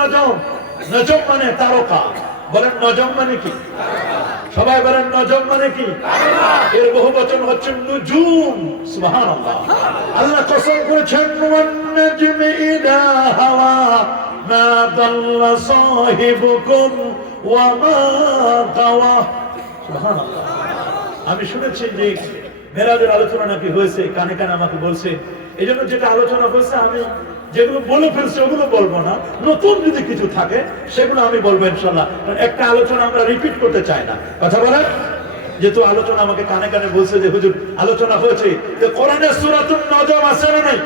নজম। নজম মানে তারকা। বলেন নজম মানে কি? সবাই বলেন নজম মানে কি? এর বহু বচন হচ্ছে নুজুম। সুবহানাল্লাহ। আল্লাহ কসম করেছেন ওয়ান নাজমি ইযা হাওয়া মা দাল্লা সাহিবুকুম ওয়া মা গাওয়া। সুবহানাল্লাহ। আমি শুনেছি যে মেরাজের আলোচনা নাকি হয়েছে, কানে কানে আমাকে বলছে। এই জন্য যেটা আলোচনা হয়েছে আমি যেগুলো বলে ফেলছি ওগুলো বলবো না, নতুন যদি কিছু থাকে সেগুলো আমি বলবো ইনশাল্লাহ। একটা আলোচনা আমরা রিপিট করতে চাই না। কথা বলেন, যেহেতু আলোচনা আমাকে কানে কানে বলছে যে হুজুর আলোচনা হয়েছে, যে কোরআনের সূরাতুন নজম আছে না নাই?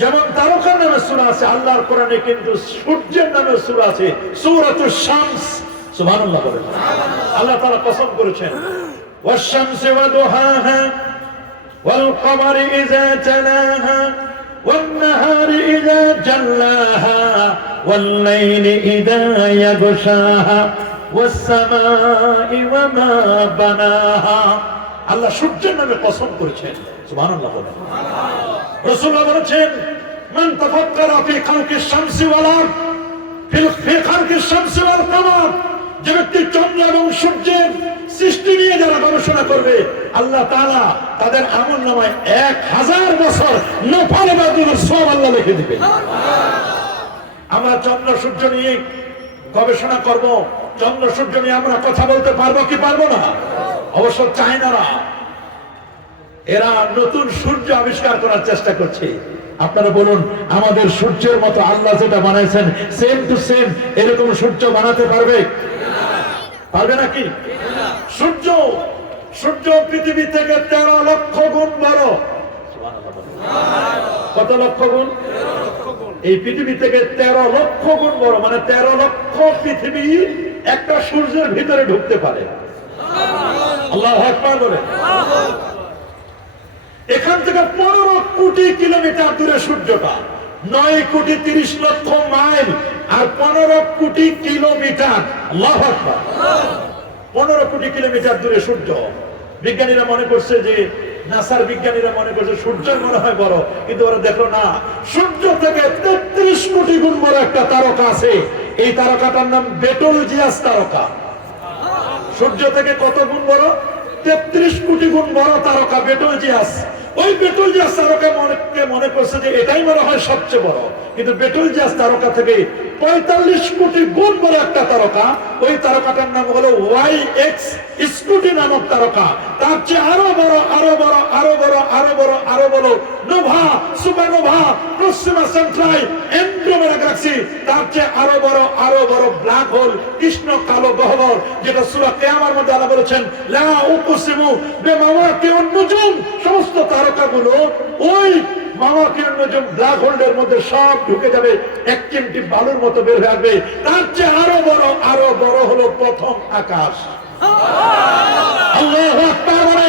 যেমন তারকার নামে সূরা আছে, আল্লাহর কোরআনে কিন্তু সূর্যের নামে সূরা আছে, সূরাতুশ শামস। সুবহানাল্লাহ বলেন। আল্লাহ তাআলা কসম করেছেন والشمس وضحاها والقمر إذا تلاها والنهار إذا جلاها والليل إذا يغشاها والسماء وما بناها। আল্লাহ সূর্যের নামে কসম করেছেন। সুবহানাল্লাহ বলেন। রাসূলুল্লাহ বলেছেন মান তাফাক্কারা ফি খালকিশ শামসি ওয়াল আরদ ফি খালকিশ শামসি ওয়াল কমর, যে ব্যক্তি চন্দ্র এবং সূর্যের সৃষ্টি নিয়ে যারা গবেষণা করবে আল্লাহ তাআলা তাদের আমলনামায় 1000 বছর নফল ইবাদতের সওয়াব আল্লাহ লিখে দিবেন। আমরা চন্দ্র সূর্য নিয়ে গবেষণা করব, চন্দ্র সূর্য নিয়ে আমরা কথা বলতে পারবো কি পারবো না? অবশ্য চায়নারা এরা নতুন সূর্য আবিষ্কার করার চেষ্টা করছে। আপনারা বলুন আমাদের সূর্যের মতো আল্লাহ যেটা বানাইছেন সেম টু সেম এরকম সূর্য বানাতে পারবে? পারবে নাকি? সূর্য সূর্য পৃথিবী থেকে 13 লক্ষ গুণ বড়। কত লক্ষ গুণ? এই পৃথিবী থেকে 13 লক্ষ গুণ বড়, মানে 13 লক্ষ পৃথিবী একটা সূর্যের ভিতরে ঢুকতে পারে। আল্লাহু আকবার বলে। এখান থেকে 15 কোটি কিলোমিটার দূরে সূর্যটা, 9 কোটি 30 লক্ষ মাইল আর 15 কোটি কিলোমিটার। আল্লাহু আকবার। 15 কোটি কিলোমিটার দূরে সূর্য। বিজ্ঞানীরা মনে করছে যে নাসার বিজ্ঞানীরা মনে করছে সূর্য মনে হয় বড়, কিন্তু ওরা দেখলো না, সূর্য থেকে 33 কোটি গুণ বড় একটা তারকা আছে। এই তারকাটার নাম বেটলজিয়াস তারকা। সূর্য থেকে কত গুণ বড়? 33 কোটি গুণ বড় তারকা বেটলজিয়াস। ওই বেটলজিয়াস তারকা মনে করছে যে এটাই মনে হয় সবচেয়ে বড়, কিন্তু বেটলজিয়াস তারকা থেকে 45 কোটি গুণ বড় একটা তারকা। ওই তারকাটার নাম হলো YX স্কুটি নামক তারকা। তার চেয়ে আরো বড় আরো বড় আরো বড় আরো বড় আরো বড় Nova, supernova, Proxima Centauri, Andromeda Galaxy. তার চেয়ে আরো বড় ব্ল্যাক হোল, কৃষ্ণ কালো গহ্বর, যেটা সূরা কিয়ামার মধ্যে আল্লাহ বলেছেন লা উকসিমু বিমাওয়াকিউন নুজুম। সমস্ত তারকাগুলো ওই মাওয়াকিউন নুজুম ব্ল্যাক হোলের মধ্যে সব ঢুকে যাবে, এক চিমটি বালুর মতো বের হয়ে আসবে। তার চেয়ে আরো বড় হলো প্রথম আকাশ। আল্লাহু আকবার বলে।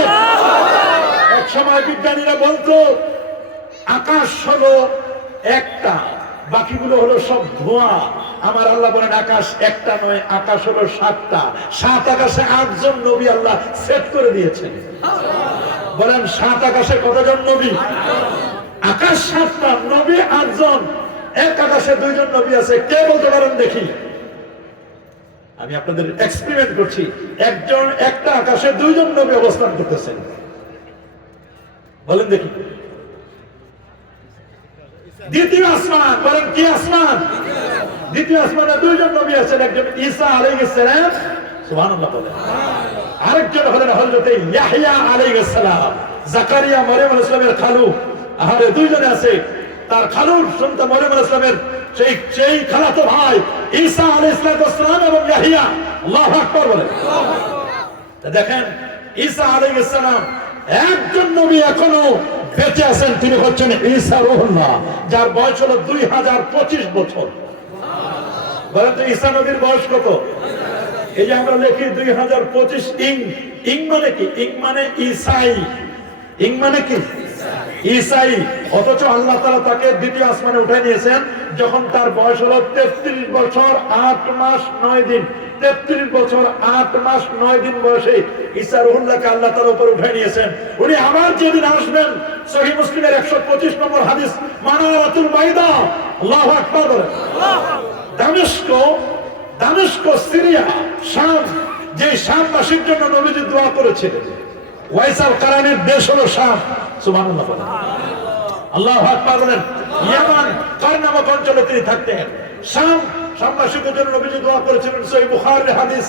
এক সময় বিজ্ঞানীরা বলতো আকাশ হলো একটা, বাকিগুলো হলো সব ধোঁয়া। আমার আল্লাহ বলেন আকাশ একটা নয়, আকাশ হলো 7টা। 7 আকাশে 8 জন নবী আল্লাহ সেট করে দিয়েছেন। বলেন 7 আকাশে কতজন নবী? আকাশ 7টা, নবী 8 জন। এক আকাশে 2 জন নবী আছে। কে বলতে পারেন দেখি? আমি আপনাদের এক্সপেরিমেন্ট করছি। একটা আকাশে 2 জন নবী অবস্থান করতেছেন। বলেন দেখি। দ্বিতীয় আসমান। বলেন কি আসমান? দ্বিতীয় আসমানে 2 জন নবী আছেন, একজন ঈসা আলাইহিস সালাম, সুবহানাল্লাহ বলেন। আরেকজন হলেন হযরত ইয়াহইয়া আলাইহিস সালাম, জাকারিয়া মরিয়ম আলাইহিস সালামের খালু। আরে 2 জন আছে। তার খালুর সন্তান মরিয়ম আলাইহিস সালামের সেই খালাতো ভাই ঈসা আলাইহিস সালাম এবং ইয়াহইয়া। আল্লাহু আকবার বলেন। দেখেন ঈসা আলাইহিস সালাম একজন নবী এখনো বেঁচে আছেন, তিনি হচ্ছেন ঈসা রূহুল্লাহ, যার বয়স হলো 2025 বছর। বলেন তো ঈসা নবীর বয়স কত? এই যে আমরা লিখি 2025 ইং মানে কি? ইং মানে ঈসাই। ইং মানে কি? ঈসাই। অথচ আল্লাহ তাআলা তাকে দ্বিতীয় আসমানে উঠাই নিয়েছেন যখন তার বয়স হলো 33 বছর 8 মাস 9 দিন। 33 বছর 8 মাস 9 দিন বয়সে ঈসা রূহুল্লাহকে আল্লাহ তাআলা উপরে উঠাই নিয়েছেন। উনি আবার যেদিন আসবেন, সহিহ মুসলিমের 125 নম্বর হাদিস, মানারাতুল বাইদা। আল্লাহু আকবার বলেন। দামেস্ক সিরিয়া শাম, যে শামবাসীর জন্য নবীজি দোয়া করেছিলেন। ওয়াইসাল কারানের দেশ হলো শাম। সুবহানাল্লাহ, আল্লাহু আকবার বলেন। ইয়ামান কার নামক অঞ্চলে তিনি থাকতেন। শামবাসীদের জন্য নবীজি দোয়া করেছিলেন। সহিহ বুখারীর হাদিস,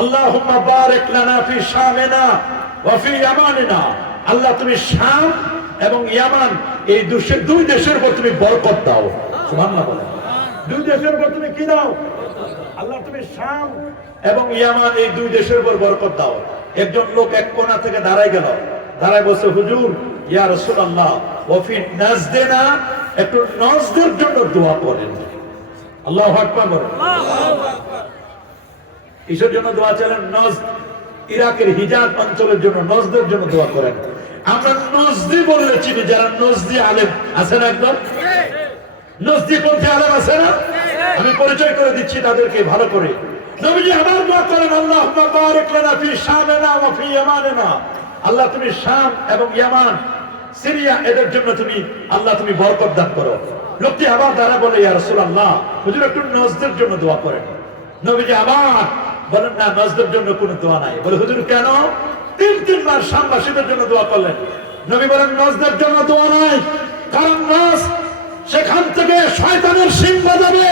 আল্লাহুম্মা বারিক লানা ফি শামিনা ওয়া ফি ইয়ামানিনা। আল্লাহ তুমি শাম এবং ইয়ামান এই দুই দেশের উপর তুমি বরকত দাও। সুবহানাল্লাহ বলেন। দুই দেশের উপর তুমি কি দাও? আল্লাহ তুমি শাম এবং ইয়ামান এই দুই দেশের উপর বরকত দাও। একজন লোক এক কোণা থেকে দাঁড়ায় গেল, দাঁড়ায় বলছে, হুজুর ইয়া রাসূলুল্লাহ ওয়া ফি নাজদিনা, একটু নজদের জন্য দোয়া করেন। আল্লাহু আকবার বলেন। কিসের জন্য দোয়া চাইলেন? নজদ, ইরাকের হিজাজ অঞ্চলের জন্য, নজদের জন্য দোয়া করেন। আমরা নজদি বললে চিনি, যারা নজদি আলেম আছে না, একদম নজদি পন্থী আলেম আছে না, আমি পরিচয় করে দিচ্ছি তাদেরকে ভালো করে। নবীজি আবার দোয়া করেন, আল্লাহুম্মা বারিক লানা ফি শামিনা ওয়া ফি ইয়ামানিনা। আল্লাহ তুমি শাম এবং ইয়ামান, সিরিয়া এদের জন্য তুমি আল্লাহ তুমি বরকত দান করো। লোকটি আবার দাঁড়া বলে, ইয়া রাসূলুল্লাহ হুজুর একটু নজদের জন্য দোয়া করেন। নবীজি আবার বলেন, না নজদের জন্য কোনো দোয়া নাই। বলে, হুজুর কেন? তিনবার শামবাসীদের জন্য দোয়া করলেন। নবী বলেন, নজদের জন্য দোয়া নাই, কারণ নজ সেখান থেকে শয়তানের শিং বাজাবে।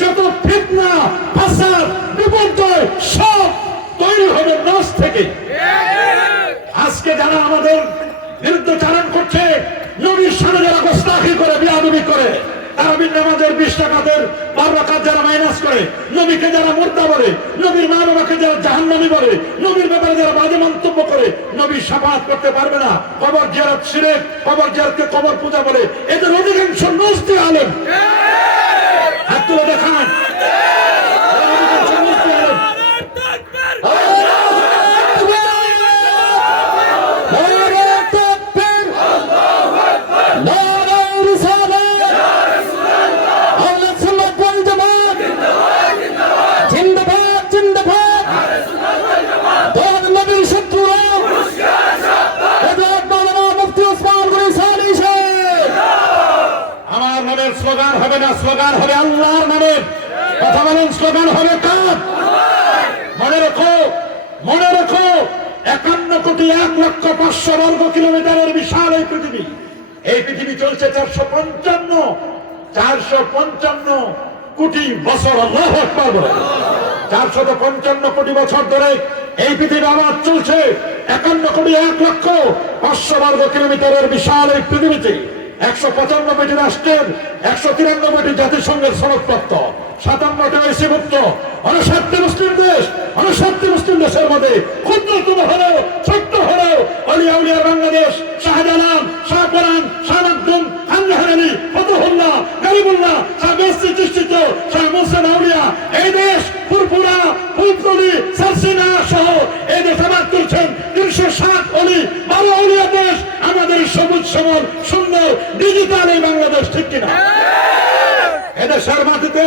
যত ফিতনা, ফাসাদ, বিপর্যয় সব তৈরি হবে নজ থেকে। আজকে যারা আমাদের বিরুদ্ধে চালান করছে, নবীর সামনে যারা গোস্তাখি করে, বিয়াদবি করে, তারাবির নামাজের 20 টাকাদের 12 রাকাত যারা মাইনাস করে, নবীকে যারা মুর্দা বলে, নবীর মা বাবাকে যারা জাহান্নামী বলে, নবীর ব্যাপারে যারা বাজে মন্তব্য করে, নবী শাফাআত করতে পারবে না। কবর জিয়ারত শিরক, কবর জিয়ারতকে কবর পূজা বলে, এদের অধিকাংশ নজদি আলেম। হাত তুলে দেখান। স্লোগান হবে না, স্লোগান হবে আল্লাহর নামের। কথা বলেন, স্লোগান হবে কার? মনে রেখো, মনে রেখো, 51,05,00,000 বর্গ কিলোমিটারের বিশাল এই পৃথিবী। এই পৃথিবী চলছে 455 কোটি বছর। আল্লাহু আকবার বলে। 455 কোটি বছর ধরে এই পৃথিবী আবার চলছে। 51,01,05,00,000 বর্গ কিলোমিটারের বিশাল এই পৃথিবীতে 195টি রাষ্ট্রের 193টি জাতিসংঘের সনদপ্রাপ্ত, 57টি ঐক্যভুক্ত 59টি মুসলিম দেশ। 59টি মুসলিম দেশের মধ্যে ক্ষুদ্রতম হলেও, ছোট্ট হলেও অলিয়া উলিয়া বাংলাদেশ, শাহজালাল, শাহপরান, শাহ মাকদুম, খান জাহান আলী, ফতুহুল্লাহ, গরিবুল্লাহ, শাহ বেস্তি চিশতিত, শাহ মুহসিন আউলিয়া, এই দেশ ফুরফুরা, ফুলতলি, সারসিনা সহ এই দেশ আবাদ করছেন 360 অলি, 12 অলিয়া দেশ। আমাদের সবুজ সবল সুন্দর ডিজিটাল এই বাংলাদেশ, ঠিক কিনা? এদেশের মাটিতে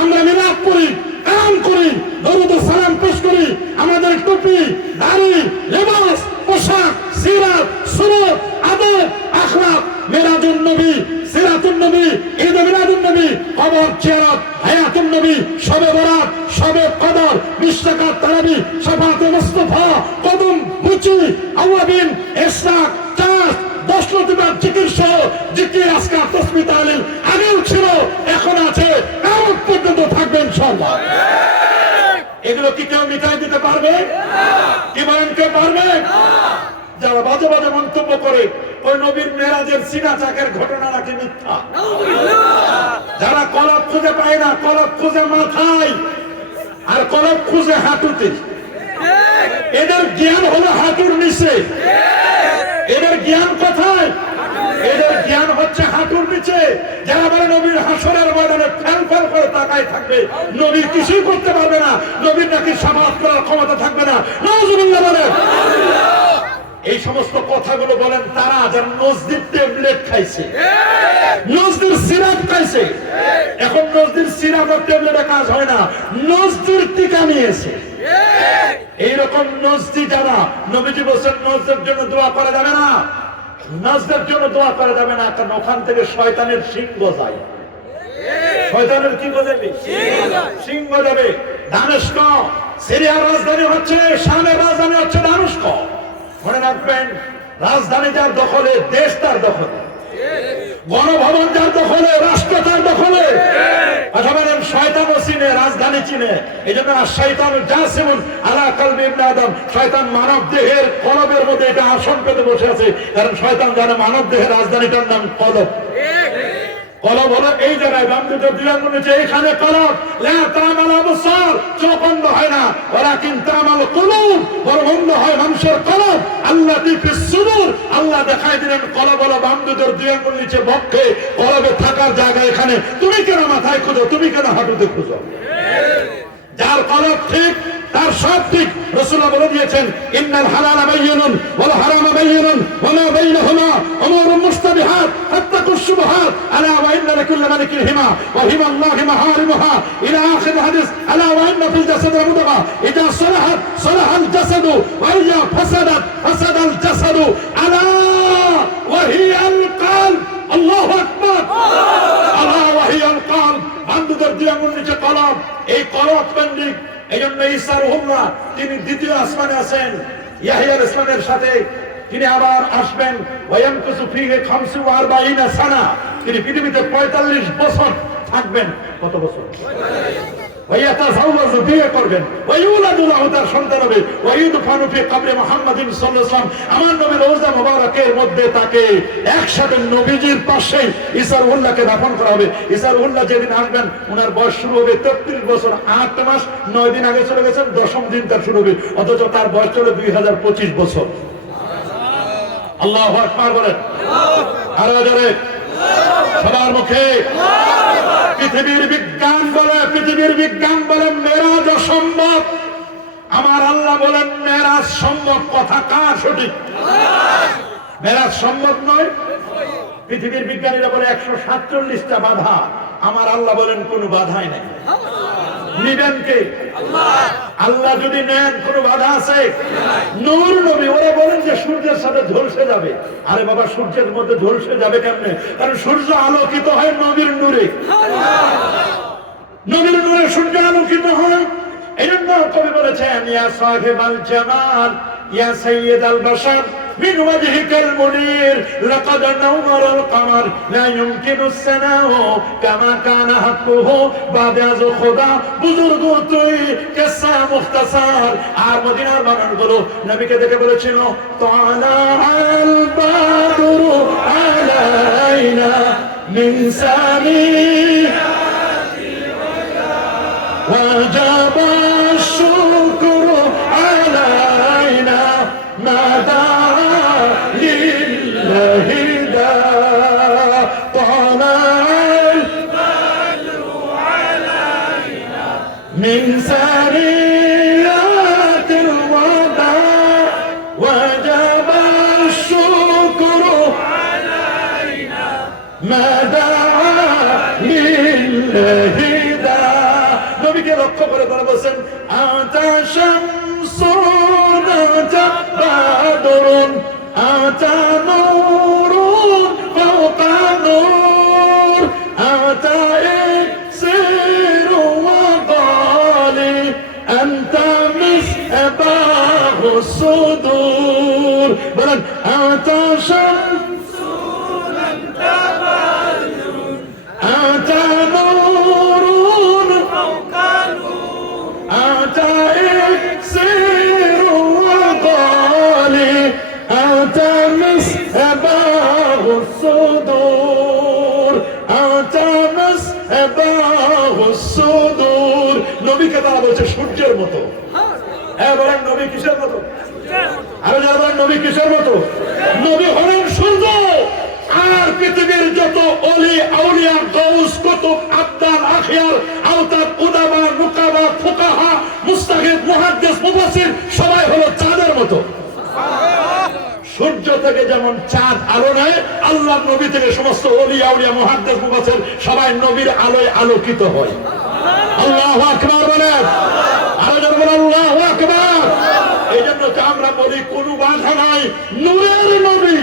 আমরা মিলাদ করি, কাম করি, দরুদ ও সালাম পেশ করি। আমাদের টুপি, দাড়ি, লেবাস, পোশাক, সিরাত, সুরত, আদব, আখলাক, মিলাদুন নবী, সিরাতুন নবী, ঈদ মিলাদুন নবী, কবর জিয়ারত, হায়াতুন নবী, শবে বরাত, শবে কদর, 20 রাকাত তারাবি, শাফাতে মুস্তাফা, কদম, মুচি, আওয়াবিন, ইসরাক, চাঁদ, 10 রতিবার জিকির সহ জিকির, আজকার, তাসবিহ, তাহলিল আগেও ছিল, এখন আছে, কিয়ামত পর্যন্ত থাকবে ইনশাআল্লাহ। এগুলো কি কেউ মিটাই দিতে পারবে? কি বলেন, কেউ পারবে? যারা বাজে বাজে মন্তব্য করে, ওই নবীর মেরাজের সিনা চাকের ঘটনা নাকি মিথ্যা। যারা কলব খুঁজে পায় না, কলব খুঁজে মাথায় আর কলব খুঁজে হাঁটুতে। এদের জ্ঞান হলো হাঁটুর নিচে। এদের জ্ঞান কোথায়? এদের জ্ঞান হচ্ছে হাঁটুর নিচে। যারা বলে নবীর হাসরের ময়দানে ফ্যাল ফ্যাল করে তাকায় থাকবে, নবীর কিছুই করতে পারবে না, নবীর নাকি শাফাআত করার ক্ষমতা থাকবে না। নাউজুবিল্লাহ বলেন। এই সমস্ত কথাগুলো বলেন তারা যারা নজদির ট্যাবলেট খাইছে, নজদির সিরাপ খাইছে। এখন নজদির সিরাপ আর ট্যাবলেটে কাজ হয় না, নজদির টিকা নিয়েছে। এইরকম নজদি যারা, নবীজি বলেন নজদের জন্য দোয়া করা যাবে না, নজদের জন্য দোয়া করা যাবে না, কারণ ওখান থেকে শয়তানের শিং গজায়। শয়তানের কি গজাবে? সিং গজাবে। দামেস্ক সিরিয়ার রাজধানী হচ্ছে, শামের রাজধানী হচ্ছে দামেস্ক। মনে রাখবেন, রাজধানী যার দখলে, দেশ তার দখলে, গণভবন যার দখলে, রাষ্ট্র তার দখলে। কথা বলেন, শয়তানও চিনে, রাজধানী চিনে। এই জন্য শয়তান জাসিমুন আলা কলবি ইবনে আদম, শয়তান মানব দেহের কলবের মধ্যে এটা আসন পেতে বসে আছে। কারণ শয়তান জানে মানব দেহের রাজধানীটার নাম কলব। কলব হলো এই জায়গায়, বাম দুটো দুই আঙ্গুল নিচে, এইখানে কলব। লা তামাল আবসার, চোখ বন্ধ হয় না, ওয়ালাকিন তামাল কুলুব, বরং বন্ধ হয় মানুষের কলব। আল্লাতী ফিস সুদূর, আল্লাহ দেখাই দিলেন কলব হলো বাম দুটোর দুই আঙ্গুল নিচে বক্ষে, কলবে থাকার জায়গা এখানে। তুমি কেন মাথায় খুঁজো, তুমি কেন হাঁটুতে খুঁজো? যার কলব ঠিক তার সব ঠিক। রাসূলুল্লাহ বলে দিয়েছেন, ইন্নাল হালালা বায়্যিনুন ওয়াল হারামা বায়্যিনুন ওয়া মা বাইনাহুমা উমুরুন মুশতাবিহাত ফাত্তাকুশ শুবহাত আলা ওয়া ইন্না লিকুল্লি মালিকিন হিমা ওয়া হিমাল্লাহি মাহারিমুহা ইলা আখির হাদিস। আলা ওয়া ইন্না ফিল জাসাদি মুদগা ইযা সালাহাত সালাহাল জাসাদু ওয়া ইযা ফাসাদাত ফাসাদাল জাসাদু আলা ওয়া হিয়াল কলব। আল্লাহু আকবার। আলা ওয়া হিয়াল কলব, বান্দাদের দুই আঙ্গুল নিচে কলব। এই কলব কেন্দ্রিক। এই জন্য ঈসা রুহুল্লাহ তিনি দ্বিতীয় আসমানে আছেন ইয়াহইয়া ইসলামের সাথে। তিনি আবার আসবেন, ওয়ায়ামকুসু ফিহি 45 সানা, তিনি পৃথিবীতে 45 বছর থাকবেন। কত বছর? ওয়ায়াতাযাওয়াজু, বিয়ে করবেন। ওয়াইউলাদু লাহু, তার সন্তান হবে। ওয়াইউদফানু ফি কবরি মুহাম্মাদিন সাল্লাল্লাহু আলাইহি ওয়াসাল্লাম, আমার নবীর রওজা মুবারাকের মধ্যে তাকে একসাথে নবীজির পাশে ঈসা রুহুল্লাহকে দাফন করা হবে। ঈসা রুহুল্লাহ যেদিন আসবেন, ওনার বয়স শুরু হবে 33 বছর 8 মাস 9 দিন আগে চলে গেছেন, 10ম দিন তার শুরু হবে, অথচ তার বয়স চলে 2025 বছর। আল্লাহু আকবার বলেন। আরো জোরে সবার মুখে। পৃথিবীর বিজ্ঞান বলে, পৃথিবীর বিজ্ঞান বলে মেরাজ অসম্ভব। আমার আল্লাহ বলেন মেরাজ সম্ভব। কথা কার সঠিক? মেরাজ সম্ভব নয়। পৃথিবীর বিজ্ঞানীরা বলে 147টা বাধা। আমার আল্লাহ বলেন কোনো বাধাই নাই। নিবেন কে? আল্লাহ যদি নেন, কোন বাধা আছে? নূর নবী, ওরা বলেন যে সূর্যের সাথে ঝলসে যাবে। আরে বাবা, সূর্যের মধ্যে ঝলসে যাবে কেমনে? কারণ সূর্য আলোকিত হয় নবীর নূরে। নবীর নূরে সূর্য আলোকিত হয়। এই জন্য কবি বলেছেন, ইয়া সাহিবাল জামাল ইয়া সাইয়্যিদাল বাশার من وجهك المنير لقد نور القمر لا يمكن الثناء كما كان حقه بعد از خدا বুজুর্গ তুই কিসসা মুখতাসার। আর মদিনার বানানগুলো নবীকে দেখে বলেছিল, তাআলা আল বাদরু আলাইনা মিন সানিয়াতি ওয়াজাব الشكر علينا ما من سريات الوداع وجب الشكر علينا ما دعا لله داع। নবীকে লক্ষ্য করে তারা বলেন, আতা শামসুন আতা বাদরুন আতা নূরুন ফাওকা নূর আতা الصدور بلد أتى شمس أنت بدر أتى نور فوق نور أتى إكسير وقالي أتى مسباه الصدور أتى مسباه الصدور নবী কে তারা বলছে সূর্যের মতো। হ্যাঁ বলেন, নবী কিসের মতো? আরো যারা বলেন নবী কিসের মতো? নবী হলেন সূর্য। আর পৃথিবীর যত অলি আউলিয়া গাউস কুতুব আবদাল আখিয়ার আওতাদ উলামা নুকাবা ফুকাহা মুস্তাহিদ মুহাদ্দিস মুফাসসির সবাই হলো চাঁদের মতো। সূর্য থেকে যেমন চাঁদ আলো নেয়, আল্লাহর নবী থেকে সমস্ত অলি আউলিয়া মুহাদ্দিস মুফাসসির সবাই নবীর আলোয় আলোকিত হয়। আল্লাহু আকবার বলেন। আরো যারা বলেন আল্লাহু আকবার। এই জন্য আমরা বলি কোনো বাধা নাই, নূরের নবী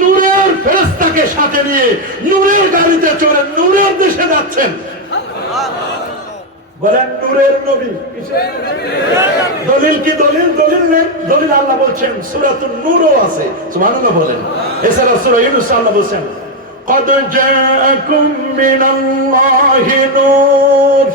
নূরের ফেরেশতাকে সাথে নিয়ে নূরের গাড়িতে চড়ে নূরের দেশে যাচ্ছেন। বলেন নূরের নবী। দলিল কি? দলিল দলিল নেই। দলিল আল্লাহ বলছেন সূরাতুন নূরও আছে, সুবহানাল্লাহ বলেন। এছাড়া সূরা ইউনূস আল্লাহ বলছেন قد جاءكم من الله نور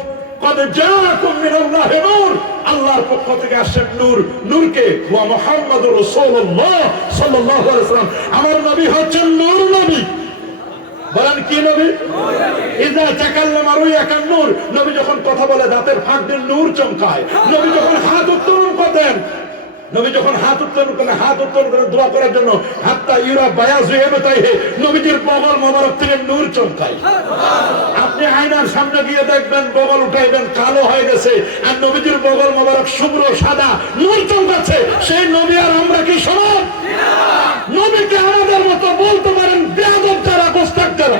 قد جاءكم من الله نور আল্লাহর পক্ষ থেকে আসেন নূর। নূরকে ওয়া মুহাম্মাদুর রাসূলুল্লাহ সাল্লাল্লাহু আলাইহি ওয়াসাল্লাম, আমার নবী হচ্ছেন নূর নবী। বলেন কি নবী? ইযা তাকাল্লামা রুয়াকান নূর, নবী যখন কথা বলে দাঁতের ফাঁক দিয়ে নূর চমকায়। নবী যখন হাত উত্তোলন করতেন, নবী যখন হাত উত্তোলন করে দোয়া করার জন্য হাতটা ইউরা বায়াজ ইয়াবতাইহি, নবীজির বগল মোবারক থেকে নূর চমকায়। আপনি আয়নার সামনে গিয়ে দেখবেন বগল উঠাইবেন কালো হয়ে গেছে, আর নবীজির বগল মোবারক শুভ্র সাদা নূর চমকাচ্ছে। সেই নবী আর আমরা কি সমান? নবীকে আমাদের মতো বলতে পারেন বেয়াদব যারা, গোস্তাক যারা।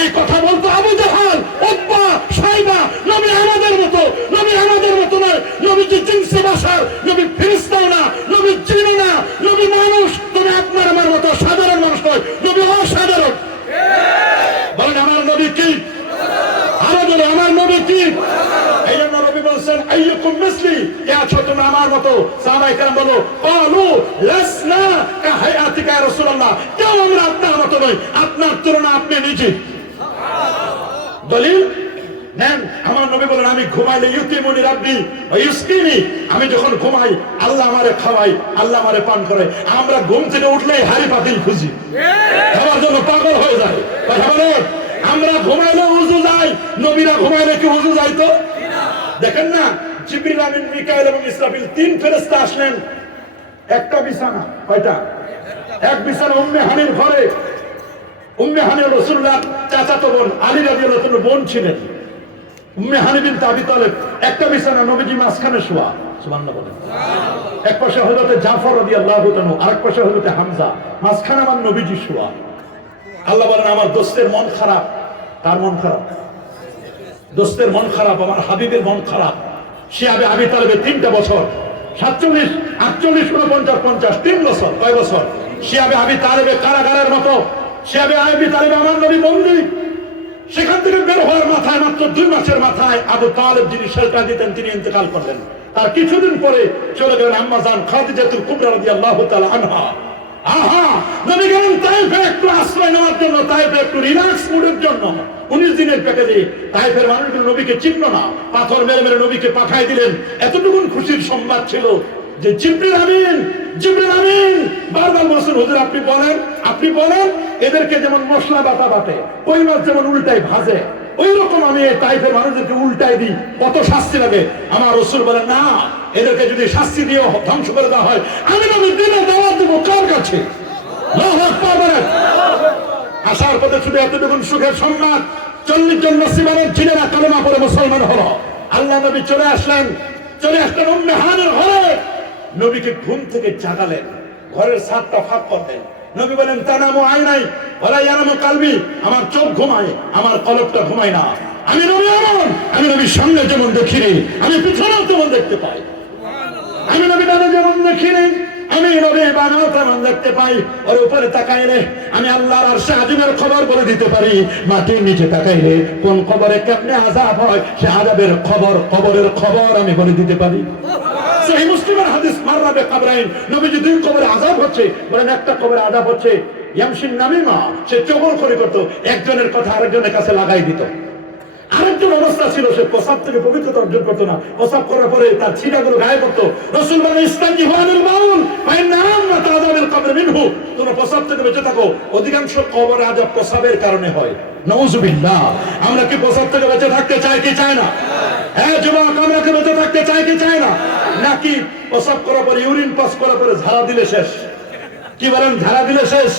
এই কথা বলতো আবু জাহাল, উতবা, শাইবা। নবী আমাদের মতো, নবী আমাদের মতো নয়। নবীজি জিনসে বাশার, নবী ফেরেশতাও না, নবী জিন না, নবী মানুষ। তবে আপনার আমার মতো সাধারণ মানুষ নয়, নবী অসাধারণ। বলেন আমার নবী কি? আরো বলে আমার নবী কি? এই জন্য নবী বলছেন আইয়ুকুম মিসলি, কে আছো তুমি আমার মতো? সাহাবায়ে কেরাম বলো ক্বালু লাসনা কাহায়াতিকা ইয়া রাসূলুল্লাহ, কেউ আমরা আপনার মতো নই, আপনার তুলনা আপনি নিজে। দলিল নেন। আমার নবী বলেন আমি ঘুমাইলে ইউতিমুনি রাব্বি ওয়া ইউসকিনি, আমি যখন ঘুমাই আল্লাহ আমারে খাওয়াই, আল্লাহ আমারে পান করে। আমরা ঘুম থেকে উঠলেই হাড়ি পাতিল খুঁজি, খাওয়ার জন্য পাগল হয়ে যায়। কথা বলেন, আমরা ঘুমাইলে উযু যায়, নবীরা ঘুমাইলে কি উযু যাইতো? দেখেন না, জিবরিল, আমিন, মিকাইল এবং ইসরাফিল তিন ফেরেশতা আসলেন একটা বিছানা। কয়টা? এক বিছানা উম্মে হানির ঘরে। উম্মে হানি রাসূলুল্লাহ চাচাতো বোন, আলী রাদিয়াল্লাহু আনহু বোন ছিলেন। উম্মে হানি বিনত আবি তালেব, একটা বিছানা, নবীজি মাঝখানে শোয়া। সুবহানাল্লাহ বলেন। এক পাশে হযরতে জাফর রাদিয়াল্লাহু আনহু, আরেক পাশে হযরতে হামজা, মাঝখানে আমার নবীজি শোয়া। আল্লাহ বলেন আমার দোস্তের মন খারাপ। তার মন খারাপ? দোস্তের মন খারাপ, আমার হাবিবের মন খারাপ। শিয়াবে আবি তালেবের 3টা বছর, 47, 48, 49, 50, 3 বছর। কয় বছর? শিয়াবে আবি তালেবের কারাগারের মতো। শিয়াবে আবি তালেব আমার নবী বন্দী। সেখান থেকে বের হওয়ার মাথায়, মাত্র 2 মাসের মাথায় আবু তালেব যিনি শেল্টার দিতেন তিনি ইন্তেকাল করলেন। তার কিছুদিন পরে চলে গেলেন আম্মা জান খাদিজাতুল কুবরা রাদিয়াল্লাহু তাআলা আনহা। আহা, নবী গেলেন তায়েফে একটু আশ্রয় নেওয়ার জন্য, তায়েফে একটু রিল্যাক্স মুডের জন্য। 19 দিনের প্যাকেজে তায়েফের মানুষগুলো নবীকে চিনল না, পাথর মেরে মেরে নবীকে পাঠায় দিলেন। এতটুকুন খুশির সংবাদ ছিল যে জিবরিল আমিন, জিবরিল আমিন বারবার বলছেন হুজুর আপনি বলেন এদেরকে যেমন মশলা বাটা বাটে, কই মাছ যেমন উল্টাই ভাজে, ওই রকম আমি এই তায়েফের মানুষদেরকে উল্টাই দিই, কত শাস্তি লাগে। আমার রাসূল বলেন না, এদেরকে যদি শাস্তি দিয়ে ধ্বংস করে দেওয়া হয়, আমি নবী দিনে দাওয়াত দেব কার কাছে? আল্লাহু আকবার বলেন। আসার পথে শুধু এতটুকুন সুখের সংবাদ, 40 জন নসিবানের ছিলেরা কালেমা পড়ে মুসলমান হলো। আল্লাহ নবী চলে আসলেন উম্মে হানির ঘরে। নবীকে ঘুম থেকে জাগালেন, ঘরের ছাদটা ফাঁক করলেন। নবী বলেন তানামু আইনাই ওয়ালা ইয়ানামু কলবি, আমার চোখ ঘুমায়, আমার কলবটা ঘুমায় না। আমি নবী এমন, আমি নবীর সামনে যেমন দেখিনি, আমি পিছনেও তেমন দেখতে পাই। আমি নবী ডানে যেমন দেখিনি, আমি নবী বানাও তেমন দেখতে পাই। ওর উপরে তাকাইলে আমি আল্লাহর আরশে আজিমের খবর বলে দিতে পারি। মাটির নিচে তাকাইলে কোন কবরে কেমনে আযাব হয় সে আযাবের খবর, কবরের খবর আমি বলে দিতে পারি। সহিহ মুসলিমের হাদিস, মাররা বিকবরাইন, নবীজি 2 কবরে আযাব হচ্ছে। বলেন একটা কবরে আযাব হচ্ছে ইয়ামশিন নামিমা, সে চগলখড়ি করত, একজনের কথা আরেকজনের কাছে লাগাই দিত। আরেকজন অবস্থা ছিল সে প্রসাব থেকে পবিত্রতা অর্জন করতো না, প্রসাব করার পরে তার ছিটাগুলো গায়ে পড়তো। রাসূল বলেন ইস্তানজিহু আনিল বাউল ফাইন্না আম্মাত আযাবিল কবর মিনহু, তোমরা প্রসাব থেকে বেঁচে থাকো, অধিকাংশ কবর আযাব প্রসাবের কারণে হয়। নাউযুবিল্লাহ। আমরা কি প্রসাব থেকে বেঁচে থাকতে চাই কি চাই না? হ্যাঁ যুবক, আমরা কি বেঁচে থাকতে চাই কি চাই না? নাকি প্রসাব করার পরে ইউরিন পাস করার পরে ঝাড়া দিলে শেষ? কি বলেন, ঝাড়া দিলে শেষ?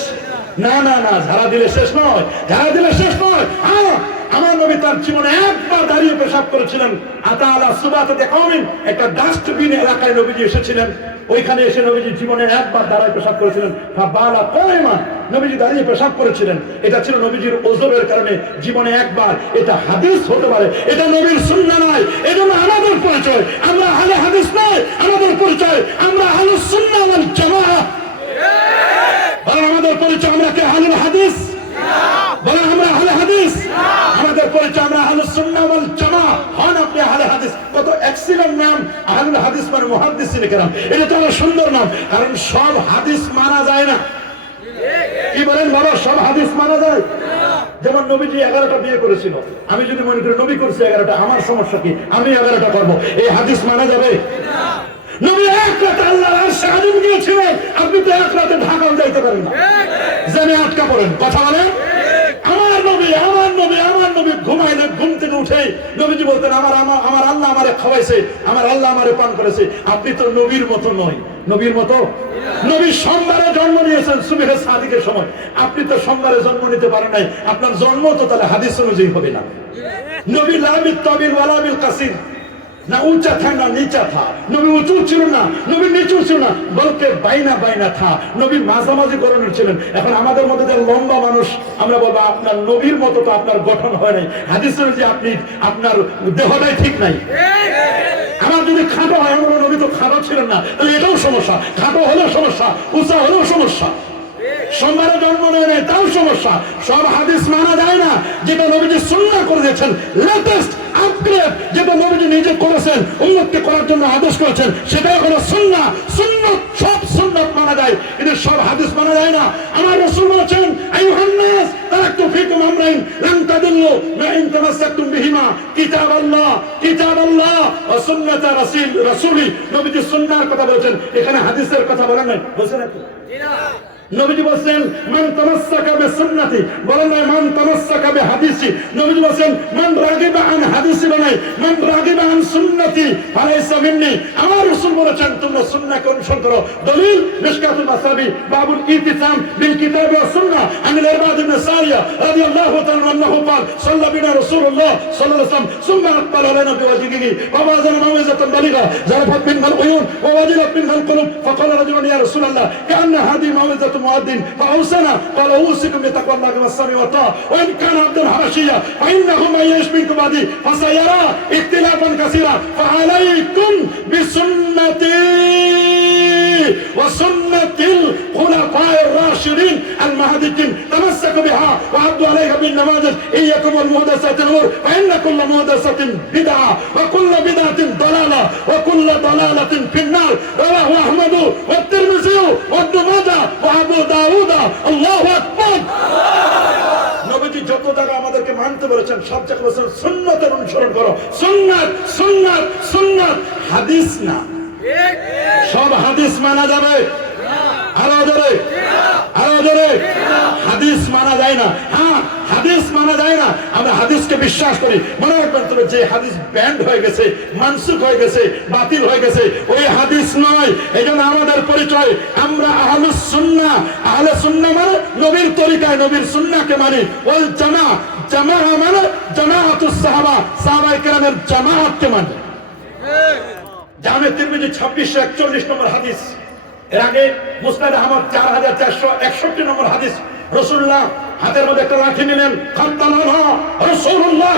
না না না, ঝাড়া দিলে শেষ নয়, ঝাড়া দিলে শেষ নয়। হ্যাঁ, আমার নবী তার জীবনে একবার দাঁড়িয়ে পেশাব করেছিলেন। আতালা সুবাতাতে কওমিন, একটা ডাস্টবিন এলাকায় নবীজি এসেছিলেন, ওইখানে এসে নবীজি জীবনে একবার দাঁড়ায় পেশাব করেছিলেন। ফাবালা কায়মান, নবীজি দাঁড়িয়ে পেশাব করেছিলেন। এটা ছিল নবীজির ওযরের কারণে জীবনে একবার। এটা হাদিস হতে পারে, এটা নবীর সুন্নাহ নয়। এজন্য আমাদের পরিচয়, আমরা আহলে হাদিস নয়, আমাদের পরিচয় আমরা আহলুস সুন্নাহ ওয়াল জামাআহ। বলেন আমাদের পরিচয় আমরা কি আহলুল হাদিস? বলেন আমরা আহলে হাদিস। আমাদের পরিচয় আমরা আহলুস সুন্নাহ ওয়াল জামাআহ। হন আপনি আহলে হাদিস। কত এক্সিলেন্ট নাম আহলুল হাদিস মানে মুহাদ্দিসিন কেরাম। এটা তো একটা সুন্দর নাম, কারণ সব হাদিস মানা যায় না। কি বলেন বাবা, সব হাদিস মানা যায়? যেমন নবীজি 11টা বিয়ে করেছিল, আমি যদি মনে করি নবী করছে 11টা, আমার সমস্যা কি? আমি 11টা করবো, এই হাদিস মানা যাবে? নবী এক রাতে আল্লাহর আরশে আজিম গিয়েছিলেন, আপনি তো এক রাতে ঢাকাও যাইতে পারেন না, জেনে আটকা পড়েন। কথা বলেন? আমার নবী ঘুমাইলে ঘুম থেকে উঠেই নবীজি বলতেন আমার আল্লাহ আমারে খাওয়াইছে, আমার আল্লাহ আমারে পান করেছে। আপনি তো নবীর মতো নয়। নবীর মতো? নবী সোমবারে জন্ম নিয়েছেন সুবহে সাদিকের সময়, আপনি তো সোমবারে জন্ম নিতে পারেন নাই, আপনার জন্ম তো তাহলে হাদিস অনুযায়ী হবে না। নবী লা বিত তাবিল ওয়ালা বিল কাসির, না উঁচা থা না নিচা থা। নবী উঁচু ছিল না, নবী নিচু ছিল না, বলকে বাইনা থা। নবী মাঝামাঝি গঠনের ছিলেন। এখন আমাদের মধ্যে যে লম্বা মানুষ, আমরা বলবো আপনার নবীর মতো তো আপনার গঠন হয় নাই, হাদিসের যে আপনি আপনার দেহটাই ঠিক নাই। আমার যদি খাটো হয়, আমরা নবী তো খাটো ছিলেন না, তাহলে এটাও সমস্যা। খাটো হলেও সমস্যা, উঁচা হলেও সমস্যা, সোমবারে জন্ম নেয় নাই তাও সমস্যা। সব হাদিস মানা যায় না। যেটা নবীজি সুন্নাহ করে দিয়েছেন, লেটেস্ট আপগ্রেড, যেটা নবীজি নিজে করেছেন, উম্মতকে করার জন্য আদেশ করেছেন, সেটাই হলো সুন্নাহ। সুন্নাত, সব সুন্নাত মানা যায়, কিন্তু সব হাদিস মানা যায় না। আমার রাসূল বলেছেন, আইয়ুহান নাস তারাকতু ফীকুম আমরাইন লান তাদিল্লু মা ইন তামাসসাকতুম বিহিমা কিতাবাল্লাহ ওয়া সুন্নাতা রাসূলি। নবীজি সুন্নাহর কথা বলেছেন, এখানে হাদিসের কথা বলেন নাই। বলেছেন না? নবীজি বলেন মান তামাসসাকা বিসুন্নতি, বলেন না মান তামাসসাকা বিহাদিসি। নবীজি বলেন মান রাগিবা আন হাদিসি, বানাই মান রাগিবা আন সুন্নতি ফালাইসা মিন্নি। আমার রাসূল বলেছেন তোমরা সুন্নাহকে অনুসরণ করো। দলিল মিশকাতুল মাসাবি বাবুল ইতিসাম বিল কিতাব ওয়া সুন্নাহ আন ইরবাদ ইবনে সারিয়া রাদিয়াল্লাহু তাআলা আনহু قال صلى بنا رسول الله صلى الله عليه وسلم ثم اقبل علينا بوجهه فوازن موعظة بليغة ذرفت منها العيون ووجلت منها القلوب فقال رجل يا رسول الله كأن هذه موعظة مؤذن فأوصنا قال أوصيكم بتقوى الله والسمع والطاعة وإن كان عبد حبشيا فإنه من يعش منكم بعدي فسيرى اختلافا كثيرا فعليكم بسنتي وسنة الخلفاء الراشدين المهديين تمسكوا بها وعضوا عليها بالنماذج. إياكم والمحدثات الأمور فإن كل محدثة بدعة وكل بدعة ضلالة وكل ضلالة في النار. رواه أحمد والترمذي وابن ماجه وأبو داود. الله أكبر. নবীজি যত জায়গা আমাদেরকে মানতে বলেছেন, সব জায়গায় বলেছেন সুন্নাতের অনুসরণ করো। সুন্নাত সুন্নাত সুন্নাত, হাদিস না। সব হাদিস মানা যাবে? আরো জোরে, আরো জোরে। হাদিস মানা যায় না। হ্যাঁ, হাদিস মানা যায় না, আমরা হাদিসকে বিশ্বাস করি। মনে রাখবেন তবে যে হাদিস ব্যান্ড হয়ে গেছে, মানসুখ হয়ে গেছে, বাতিল হয়ে গেছে, ওই হাদিস নয়। এই জন্য আমাদের পরিচয় আমরা আহলুস সুন্নাহ। আহলে সুন্নাহ মানে নবীর তরিকায় নবীর সুন্নাহকে মানি। ওয়াল জামাআহ, জামাআহ মানে জামাআতুস সাহাবা, সাহাবায়ে কেরামের জামাআতকে মানি। জামে তিরমিজি 2641 নম্বর হাদিস। এর আগে মুসনাদ আহমদ 4461 নম্বর হাদিস। রাসূলুল্লাহ হাতের মধ্যে একটা লাঠি নিলেন, খাদ্দালাহা রাসূলুল্লাহ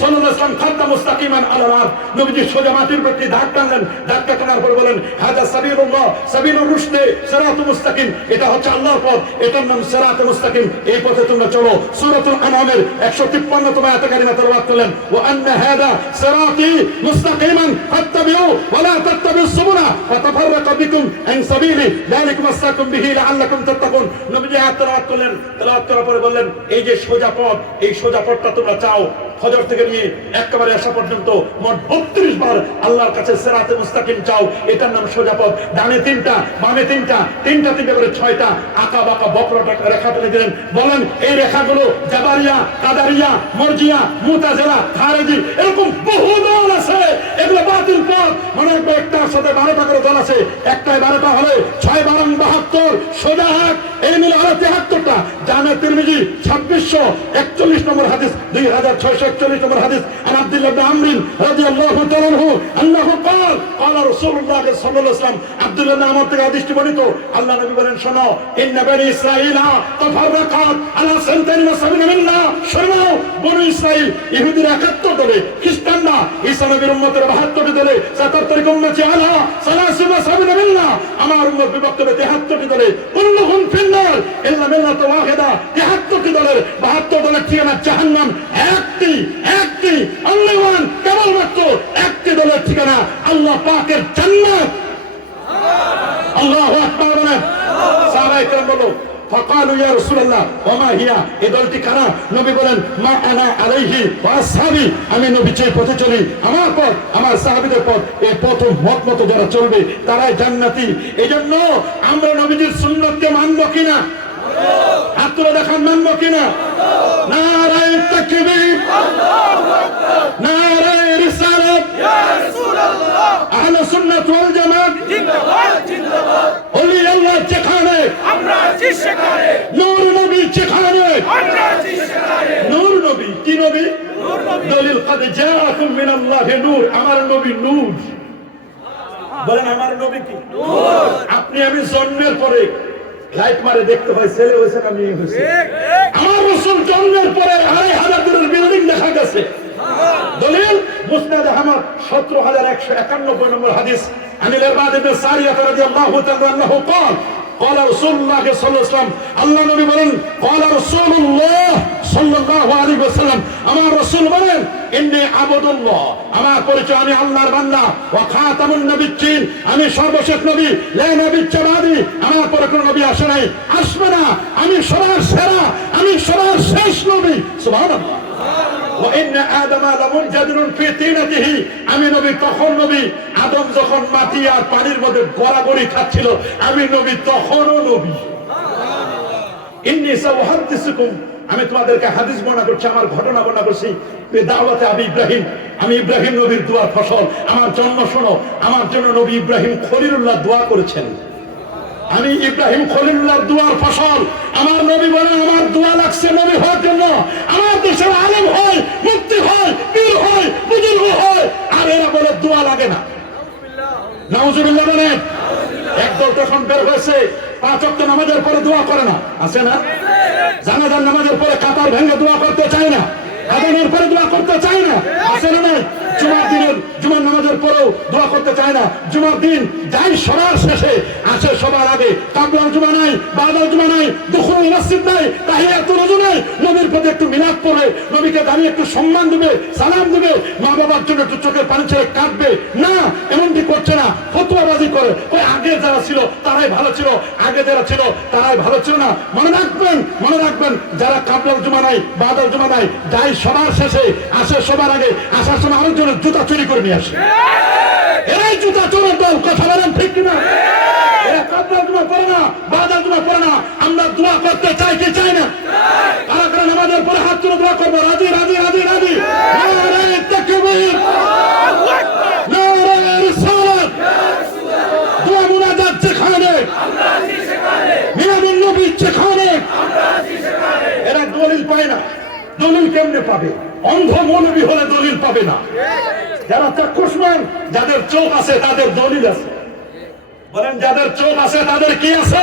সাল্লাল্লাহু আলাইহি ওয়াসাল্লাম খাদ্দা মুস্তাকিমান আলাল আরদ। নবীজি সোজা মাটির প্রতি ধাক্কা টানলেন, ধাক্কা টানার পর বলেন হাদা সাবিলুল্লাহ সাবিলুর রুশদে সিরাতুল মুস্তাকিম, এটা হচ্ছে আল্লাহর পথ, এটার নাম সিরাতুল মুস্তাকিম, এই পথে তোমরা চলো। সূরাতুল আনআমের 153তম আয়াতে কারিমা তেলাওয়াত করলেন, ওয়া আন্না হাদা সিরাতি মুস্তাকিমান ফাত্তাবিউ ওয়া লা তাত্তাবিউস সুবুলা ফাতাফাররাকা বিকুম আন সাবিলি যালিকুম আসসাকুম বিহি লাআল্লাকুম তাত্তাকুন। নবীজি আয়াত তেলাওয়াত করলেন, তেলাওয়াত করার পরে বললেন এই যে সোজা পথ, এই সোজা পথটা তোমরা চাও, ফজর থেকে নিয়ে একেবারে আসা পর্যন্ত মোট 32 বার আল্লাহর কাছে সিরাতে মুস্তাকিম চাও, এটার নাম সোজা পথ। ডানে 3টা, বামে 3টা, 3টা করে 6টা আঁকা বাঁকা বক্রটা রেখা টেনে দিলেন। বলেন এই রেখাগুলো জাবারিয়া, কাদারিয়া, মরজিয়া, মুতাজিলা, খারেজি, এরকম বহু দল আছে, এগুলো বাতিল পথ। মনে রাখবে একটার সাথে 12টা করে দল আছে, একটায় 12টা হলে 6 12 72, সোজা হাত, এই মিলে হলো 73টা। জামে তিরমিজি 2641 নম্বর হাদিস, 2641 নম্বর হাদিস। আন আব্দুল্লাহ ইবনে আমর রাদিয়াল্লাহু তাআলা আনহু আন্নাহু قال قال رسول الله صلى الله عليه وسلم, আব্দুল্লাহ ইবনে আমর থেকে হাদিসটি বর্ণিত। আল্লাহ নবী বলেন শোনো, ইন্না বনি ইসরাঈলা তাফাররাকাত আলা 72 মিল্লা। শোনো, বনি ইসরাঈল ইহুদিরা 71 দলে, খ্রিস্টানরা ঈসা নবীর উম্মতের 72টি দলে 77 উম্মতি আলা সালাসিনা সাবিনা মিল্লা আমার উম্মত বিভক্ত হবে 73টি দলে কুল্লুহুম ফিন্নার ইল্লা মিল্লাতু ওয়াহিদা 73টি দলের 72 দলের ঠিকানা জাহান্নাম একটি অনলি ওয়ান কেবলমাত্র একটি দলের ঠিকানা আল্লাহ পাকের জান্নাত আল্লাহু আকবার বলেন সাহাবায়ে কেরাম বলো فقالوا يا رسول الله وما هي এই দলটি কারা নবী বলেন মা আনা আলাইহি ওয়া আসহাবি আমি নবী যে পথে চলি আমার পথ আমার সাহাবীদের পথ এই পথ মত যারা চলবে তারাই জান্নাতি এইজন্য আমরা নবীজির সুন্নাতকে মানব কিনা হাত তুলে দেখান মানব কিনা নারায়ে তাকবীর আল্লাহু আকবার নারায়ে রিসালাত ইয়া রাসূলুল্লাহ আহলে সুন্নাত ওয়াল জামাত জিন্দাবাদ জিন্দাবাদ ওলি আল্লাহ যেখানে আমরা আছি সেখানে নূর নবী যেখানে আমরা আছি সেখানে নূর নবী কি নবী নূর নবী দলিল قد جاءكم من الله নূর আমার নবী নূর বলেন আমার নবী কি নূর আপনি আমি জন্মের পরে লাইট মারে দেখতে হয় ছেলে হয়েছে না মেয়ে হয়েছে আমার রাসূল জন্মের পরে 2,500 দূরের বিল্ডিং দেখা গেছে দলিল মুসনাদ আহমদ 17191 নম্বর হাদিস আনিল ইরবাদ ইবনে সারিয়া রাদিয়াল্লাহু তাআলা আনহু قال قال رسول الله صلى الله عليه وسلم আল্লাহ নবী বলেন قال رسول الله صلى الله عليه وسلم আমার রাসূল বলেন ইন্নী আবদুল্লাহ আমার পরিচয় আমি আল্লাহর বান্দা ওয়া খাতামুন নবিয়্যিন আমি সর্বশেষ নবী লা নবিয়্য বাদি আমার পরে কোন নবী আসে নাই আসবে না আমি সবার সেরা আমি সবার শেষ নবী সুবহানাল্লাহ وإن آدم لمنجدر في طينته আমি নবী তখন নবী আদম যখন মাটি আর পানির মধ্যে গড়াগড়ি খাচ্ছিল আমি নবী তখনও নবী ইন্নী সাউহাদ্দিসুকুম আমি তোমাদেরকে হাদিস বর্ণনা করছি আমার ঘটনা বর্ণনা করছি দাওয়াতে আবি ইব্রাহিম আমি ইব্রাহিম নবীর দোয়ার ফসল আমার জন্ম শোনো আমার জন্য নবী ইব্রাহিম খলিলুল্লাহ দোয়া করেছেন আমি ইব্রাহিম খলিলুল্লাহর দোয়ার ফসল আমার নবী বলেন আমার দোয়া লাগছে নবী হওয়ার জন্য আমার দেশের আলেম হয় মুফতি হয় পীর হয় বুজুর্গ হয় আর এরা বলে দোয়া লাগে না নাউজুবিল্লাহ বলেন একদল তখন বের হয়েছে 5 ওয়াক্ত নামাজের পরে দোয়া করে না আছে না জানাজার নামাজের পরে কাতার ভেঙে দোয়া করতে চায় না আদানের পরে দোয়া করতে চায় না আছে না নাই জুমার নামাজের পরেও দোয়া করতে চায় না জুমার দিন যাই সবার শেষে আসে সবার আগে কাবলাল জুমা নাই বাদাল জুমা নাই দুখুল মসজিদ নাই তাহিয়াতুল ওযু নাই নবীর প্রতি একটু মিলাদ পড়ে নবীকে দাঁড়িয়ে একটু সম্মান দিবে সালাম দিবে মা বাবার জন্য একটু চোখের পানি ছেড়ে কাঁদবে না এমনটি করছে না ফতোয়াবাজি করে ওই আগে যারা ছিল তারাই ভালো ছিল আগে যারা ছিল তারাই ভালো ছিল না মনে রাখবেন যারা কাবলাল জুমা নাই বাদাল জুমা নাই যাই সবার শেষে আসে সবার আগে আসার সময় আরেকজনের জুতা চুরি করে নিয়ে আসে এরাই জুতা চোরের দল কথা বলেন ঠিক কিনা এরা কাবলাল জুমা পড়ে না বাদাল জুমা পড়ে না আমরা দোয়া করতে চাই কি চাই না কারা কারা নামাজের পরে হাত তুলে দোয়া করবো রাজি রাজি রাজি রাজি নারায়ে তাকবীর আল্লাহু আকবার নারায়ে রিসালাত ইয়া রাসূলুল্লাহ দোয়া মুনাজাত যেখানে আমরা আছি সেখানে মিলাদুন নবী যেখানে আমরা আছি সেখানে এরা দলিল পায় না দলিল কেমনে পাবে অন্ধ মৌলবী হলে দলিল পাবে না যারা চাক্ষুষমান যাদের চোখ আছে তাদের দলিল আছে বলেন যাদের চোখ আছে তাদের কি আছে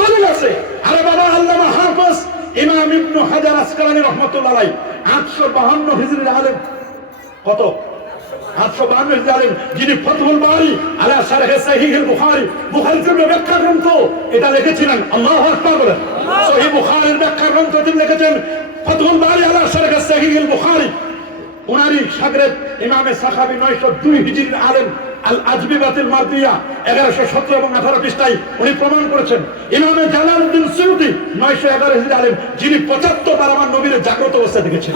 দলিল আছে আরে বাবা আল্লামা হাফেজ ইমাম ইবনে হাজার আসকালানী রাহমাতুল্লাহ আলাইহি 852 হিজরির আলেম কত 852 হিজরির আলেম যিনি ফাতহুল বারি আলা শারহ সহিহুল বুখারী বুখারীর ব্যাখ্যা গ্রন্থ এটা লিখেছিলেন আল্লাহু আকবার বলেন সহিহ বুখারীর ব্যাখ্যা গ্রন্থ তিনি লিখেছেন ফাতহুল বারি আলা শারহ সহিহুল বুখারী উনারি শাগরেদ ইমামে সাখাবী 902 হিজরির আলেম আল আজবিবাতুল মারদিয়া 1117 এবং 18 পৃষ্ঠায় উনি প্রমাণ করেছেন ইমামে জালালউদ্দিন সুয়ুতী 911 হিজরি আলেম যিনি 75 বার আমার নবীর জাগ্রত অবস্থায় দেখেছেন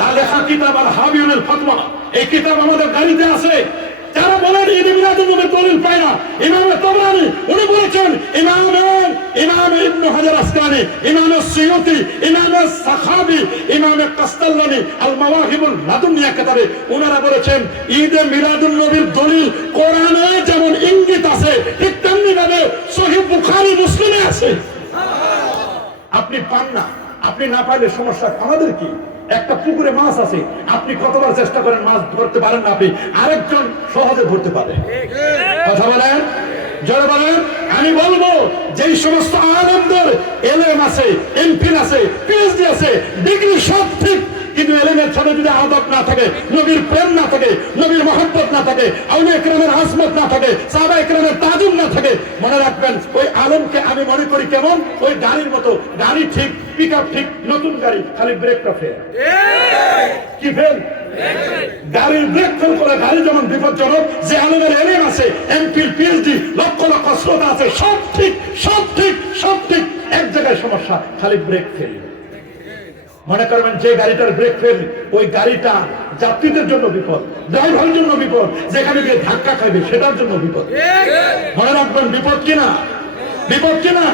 তার লেখা কিতাব আল হাবিউল ফাতওয়া এই কিতাব আমাদের গাড়িতে আছে যারা বলেন ঈদ মিলাদুন নবীর দলিল পায় না ইমামে তাবরানী উনি বলেছেন ইমামে ইবনে হাজার আসকালানী ইমামে সুয়ুতী ইমামে সাখাবী ইমামে কাস্তাল্লানী আল মাওয়াহিবুল লাদুনিয়া কিতাবে ওনারা বলেছেন ঈদ মিলাদুন নবীর দলিল কোরআনে যেমন ইঙ্গিত আছে ঠিক তেমনি ভাবে সহিহ বুখারী মুসলিমে আছে আপনি পান না আপনি না পাইলে সমস্যা আমাদের কি একটা পুকুরে মাছ আছে আপনি কতবার চেষ্টা করেন মাছ ধরতে পারেন না আপনি আরেকজন সহজে ধরতে পারে কথা বলেন জোরে বলেন আমি বলবো যেই সমস্ত আলেমদের এলএম আছে এমফিল আছে পিএইচডি আছে ডিগ্রি সব ঠিক কিন্তু এলেমের সাথে যদি আদব না থাকে, নবীর প্রেম না থাকে, নবীর মহব্বত না থাকে, আউলিয়া কেরামের আজমত না থাকে, সাহাবায়ে কেরামের তাজুম না থাকে, মনে রাখবেন ওই আলেমকে আমি মনে করি কেমন, ওই গাড়ির মতো। গাড়ি ঠিক, পিকআপ ঠিক, নতুন গাড়ি, খালি ব্রেকটা ফেল। কি ফেল? গাড়ির ব্রেক ফেল করে গাড়ি যেমন বিপজ্জনক, যে আলেমের এলেম আছে, এমফিল, পিএইচডি, লক্ষ লক্ষ শ্রোতা আছে, সব ঠিক, সব ঠিক, সব ঠিক, এক জায়গায় সমস্যা, খালি ব্রেক ফেল। মনে করবেন যে গাড়িটার ব্রেক ফেল, ওই গাড়িটা যাত্রীদের জন্য বিপদ, ড্রাইভারের জন্য বিপদ, যেখানে গিয়ে ধাক্কা খাইবে সেটার জন্য বিপদ। মনে রাখবেন বিপদ কিনা, বিপদ কিনা।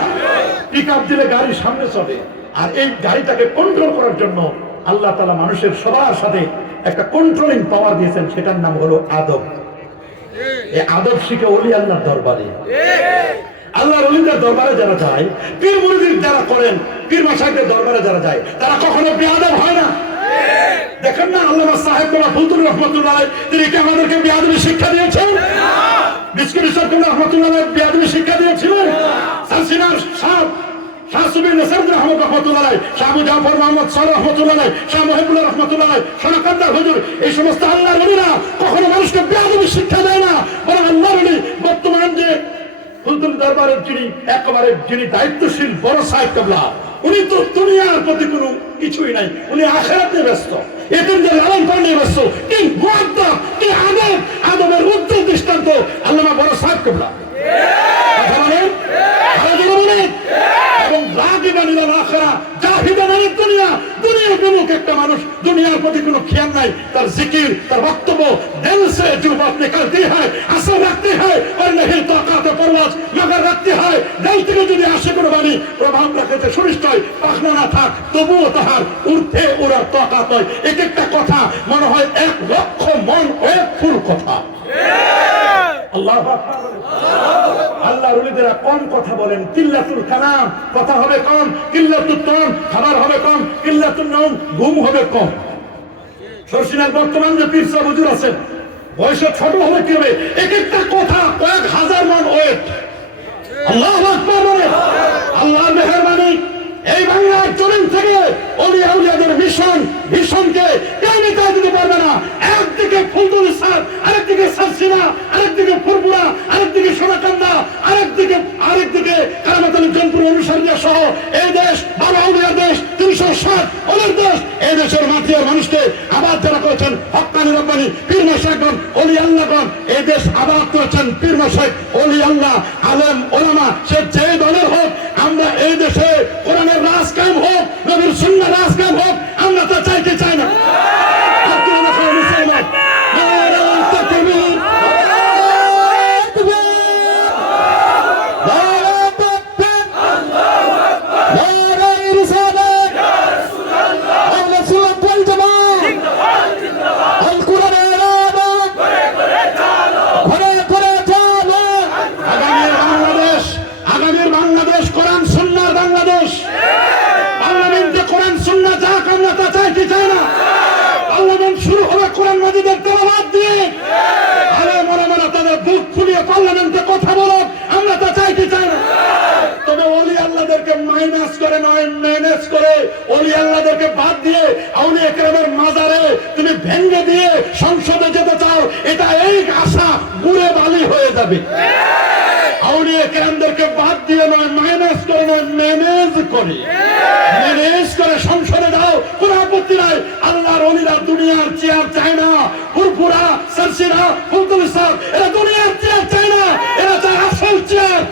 পিকআপ দিলে গাড়ি সামনে চলে, আর এই গাড়িটাকে কন্ট্রোল করার জন্য আল্লাহ তাআলা মানুষের সবার সাথে একটা কন্ট্রোলিং পাওয়ার দিয়েছেন, সেটার নাম হলো আদব। এই আদব শিখে ওলি আল্লাহর দরবারে, আল্লাহর ওলিদের দরবারে যারা যায়, পীর মুরিদ যারা করেন, পীর মাশায়েখদের দরবারে যারা যায়, তারা কখনো বেয়াদব হয় না। দেখেন না আল্লামা সাহেব ফুতুর রহমাতুল্লাহ আলাইহি, তিনি কি আমাদেরকে বেয়াদবি শিক্ষা দিয়েছেন? বিস্কুট সরকার রহমাতুল্লাহ আলাইহি বেয়াদবি শিক্ষা দিয়েছিলেন? সালসিনার সাহেব শাহ সুবীর নসর রহমাতুল্লাহ আলাইহি, শাহ আবু জাফর মোহাম্মদ সাহেব রহমাতুল্লাহ আলাইহি, শাহ মুহিবুল্লাহ রহমাতুল্লাহ আলাইহি, সোনাকান্দা হুজুর, এই সমস্ত আল্লাহর ওলিরা কখনো মানুষকে বেয়াদবি শিক্ষা দেয় না। বরং আল্লাহর ওলি বর্তমান যে হুজুর দরবারের যিনি দায়িত্বশীল বড় সাহেব কেবলা, উনি তো দুনিয়ার প্রতি কোনো কিছুই নাই, উনি আখিরাত নিয়ে ব্যস্ত, এতিমদের লালন পালন নিয়ে ব্যস্ত। কি মুআদ্দাব, কি আদব, আদবের উজ্জ্বল দৃষ্টান্ত আল্লামা বড় সাহেব কেবলা। কথা বলেন, আরো বলেন। এবং রাগিবান ইলাল আখিরা, জাহিদান আনিদ দুনিয়া, দুনিয়ার বিমুখ একটা মানুষ, দুনিয়ার প্রতি কোনো খেয়াল নাই, তার জিকির, তার বক্তব্য, দিল সে जो बात निकलती है असर रखती है और नहीं ताकत परवाज मगर रखती है। दिल থেকে যদি আসে কোনো বাণী, প্রভাব রাখতে সুনিষ্ট হয়, পাখনা না থাক তবুও তাহার উর্ধে ওরার তাকাত হয়। এক একটা কথা মনে হয় 1 লক্ষ মন এক ফুল কথা। আল্লাহু আকবার। আল্লাহর ওলিরা কম কথা বলেন, কিল্লাতুল কালাম, কথা হবে কম, কিল্লাতুত তাম, খাবার হবে কম, কিল্লাতুন নাওম, ঘুম হবে কম। শর্ষিনার বর্তমান যে পীর সাহেব হুজুর আছেন, বয়সে ছোট হলে কি হবে, এক একটা কথা কয়েক হাজার মন ওয়েট। আল্লাহু আকবার বলে। আল্লাহর মেহেরবানি, এই বাংলার জমিন থেকে ওলিয়া আউলিয়াদের মিশনকে কেউ মিটাতে দিতে পারবে না। একদিকে ফুলদুল সাদ, আরেকদিকে সালসিনা, আরেকদিকে ফুরফুরা, আরেকদিকে সোনাকান্দা, আরেকদিকে কারামাতুল জনপুর অনুসারীরা সহ এই দেশ বাবা আউলিয়ার দেশ, 360 ওলির দেশ। এই দেশের মাটির মানুষকে আবাদ যারা করেছেন হক্কানি রব্বানি পীর মাশায়েখগণ, ওলি আল্লাহগণ, এই দেশ আবাদ করেছেন পীর মাশায়েখ, ওলি আল্লাহ, আলেম ওলামা, সে যে দলের হোক। আমরা এই দেশে কোরআনের রাজ কায়েম হোক, নবীর সুন্নাহর রাজ কায়েম হোক, আমরা তা চাই কি চাই না? সংসদে যেতে চাও, এটা এই আশা বুড়ে বালি হয়ে যাবে। আউলিয়া কেরামদেরকে বাদ দিয়ে নয়, মাইনাস করে নয়, ম্যানেজ করে সংসদে দাও, কোন আপত্তি নাই। আল্লাহর ওলিরা দুনিয়ার চেয়ার চায় না। ফুরফুরা, সালসিনা, ফুলতুল ইসলাম, এরা দুনিয়ার চেয়ার চায় না, এরা চায় আসল চেয়ার।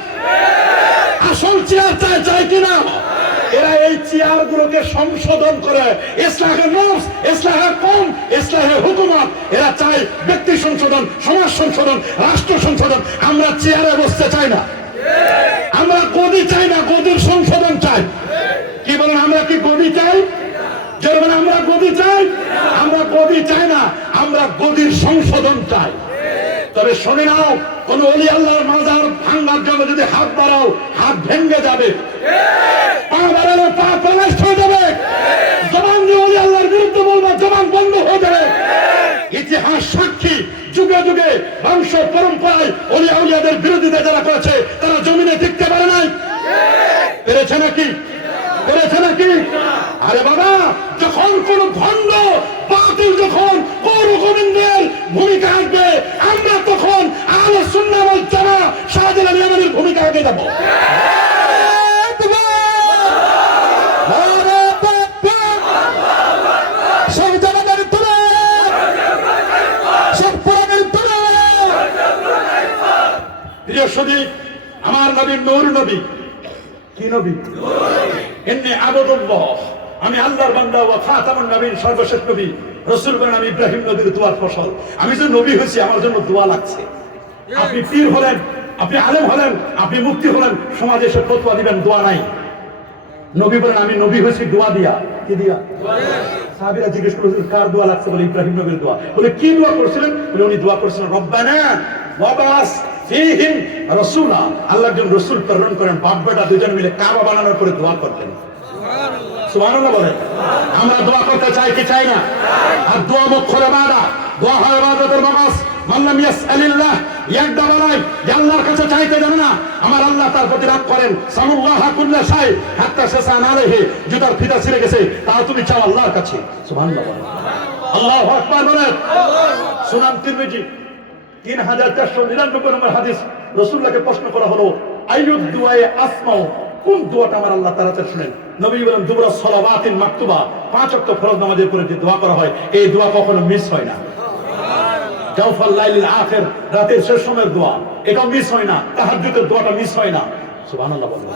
আসল চেয়ার চায় কিনা? এরা এই চেয়ার গুলোকে সংশোধন করে, ইসলাহে নফস, ইসলাহে কওম, ইসলাহে হুকুমত। এরা চায় ব্যক্তি সংশোধন, সমাজ সংশোধন, রাষ্ট্র সংশোধন। আমরা চেয়ারে বসতে চাই না, আমরা গদি চাই না, গদির সংশোধন চাই। কি বলেন, আমরা কি গদি চাই? যেমন আমরা গদি চাই, আমরা গদি চাই না, আমরা গদির সংশোধন চাই। তবে শুনে নাও, কোন ওলি আল্লাহর মাজার ভাঙার জন্য যদি হাত বাড়াও, হাত ভেঙে যাবে। পা বাড়ালে পা নষ্ট হয়ে যাবে। জবান দিয়ে ওলি আল্লাহর বিরুদ্ধে বলবো, জবান বন্ধ হয়ে যাবে। ইতিহাস সাক্ষী, যুগে যুগে বংশ পরম্পরায় ওলি আউলিয়াদের বিরোধিতা যারা করেছে, তারা জমিনে টিকতে পারে নাই। পেরেছে নাকি? আরে বাবা, যখন কোন ভণ্ড বাতিল যখন কোন গোবিন্দের ভূমিকা আসবে, আমরা তখন আহলে সুন্নাহ ওয়াল জামাআহ শাহজালাল ইয়ামানির ভূমিকা আগে যাব। প্রিয় সদীপ, আমার নবী নূর নবী। কি নবী? ইন্নী আবুদুল্লাহ, আমি আল্লাহর বান্দা ওয়া খাতামুন নবীর সর্বশেষ নবী। রাসূল বলেন আমি ইব্রাহিম নবীর দোয়ার ফসল। আমি যে নবী হয়েছি আমার জন্য দোয়া লাগছে। আপনি পীর হলেন, আপনি আলেম হলেন, আপনি মুফতি হলেন, সমাজে এসে ফতোয়া দিবেন দোয়া নাই। নবী বলেন আমি নবী হয়েছি দোয়া দিয়া। কি দিয়া? সাহাবীরা জিজ্ঞেস করেছিলেন কার দোয়া লাগছে? বলে ইব্রাহিম নবীর দোয়া। বলে কি দোয়া করছিলেন? বলে উনি দোয়া করছিলেন রব্বানা ওয়াবাস ফীহিম রাসূলা, আল্লাহ একজন রাসূল প্রেরণ করেন। বাপ বেটা দুজন মিলে কাবা বানানোর পরে দোয়া করতেন। সুবহানাল্লাহ বলেন। আমরা দোয়া করতে চাই কি চাই না? আর দোয়া মুখের ইবাদত, দোয়া হয় ইবাদতের মাকাস। মান লাম ইয়াসআলিল্লাহ ইয়াকদা বানাই, যে আল্লাহর কাছে চাইতে জানে না, আমার আল্লাহ তার প্রতি রাগ করেন। সাল্লাল্লাহু কুল্লা শাই হাত্তা শাসান আলাইহি, জুতার ফিতা ছিঁড়ে গেছে তাও তুমি চাও আল্লাহর কাছে। সুবহানাল্লাহ বলেন। আল্লাহু আকবার বলেন। সুনান তিরমিজি 3499 নম্বর হাদিস। রাসূলুল্লাহকে প্রশ্ন করা হলো আইয়ুদ দুআয়ে আসমাউ, কোন দোয়াটা আমার আল্লাহ তাআলা শুনেন? নবী বলেন দুবরা সালাওয়াতিন মাকতুবা, 5 ওয়াক্ত ফরজ নামাজের পরে যে দোয়া করা হয় এই দোয়া কখনো মিস হয় না। জাওফাল লাইলিল আখির, রাতের শেষ সময়ের দোয়া, এটা মিস হয় না। তাহাজ্জুদের দোয়াটা মিস হয় না। সুবহানাল্লাহ বলেন।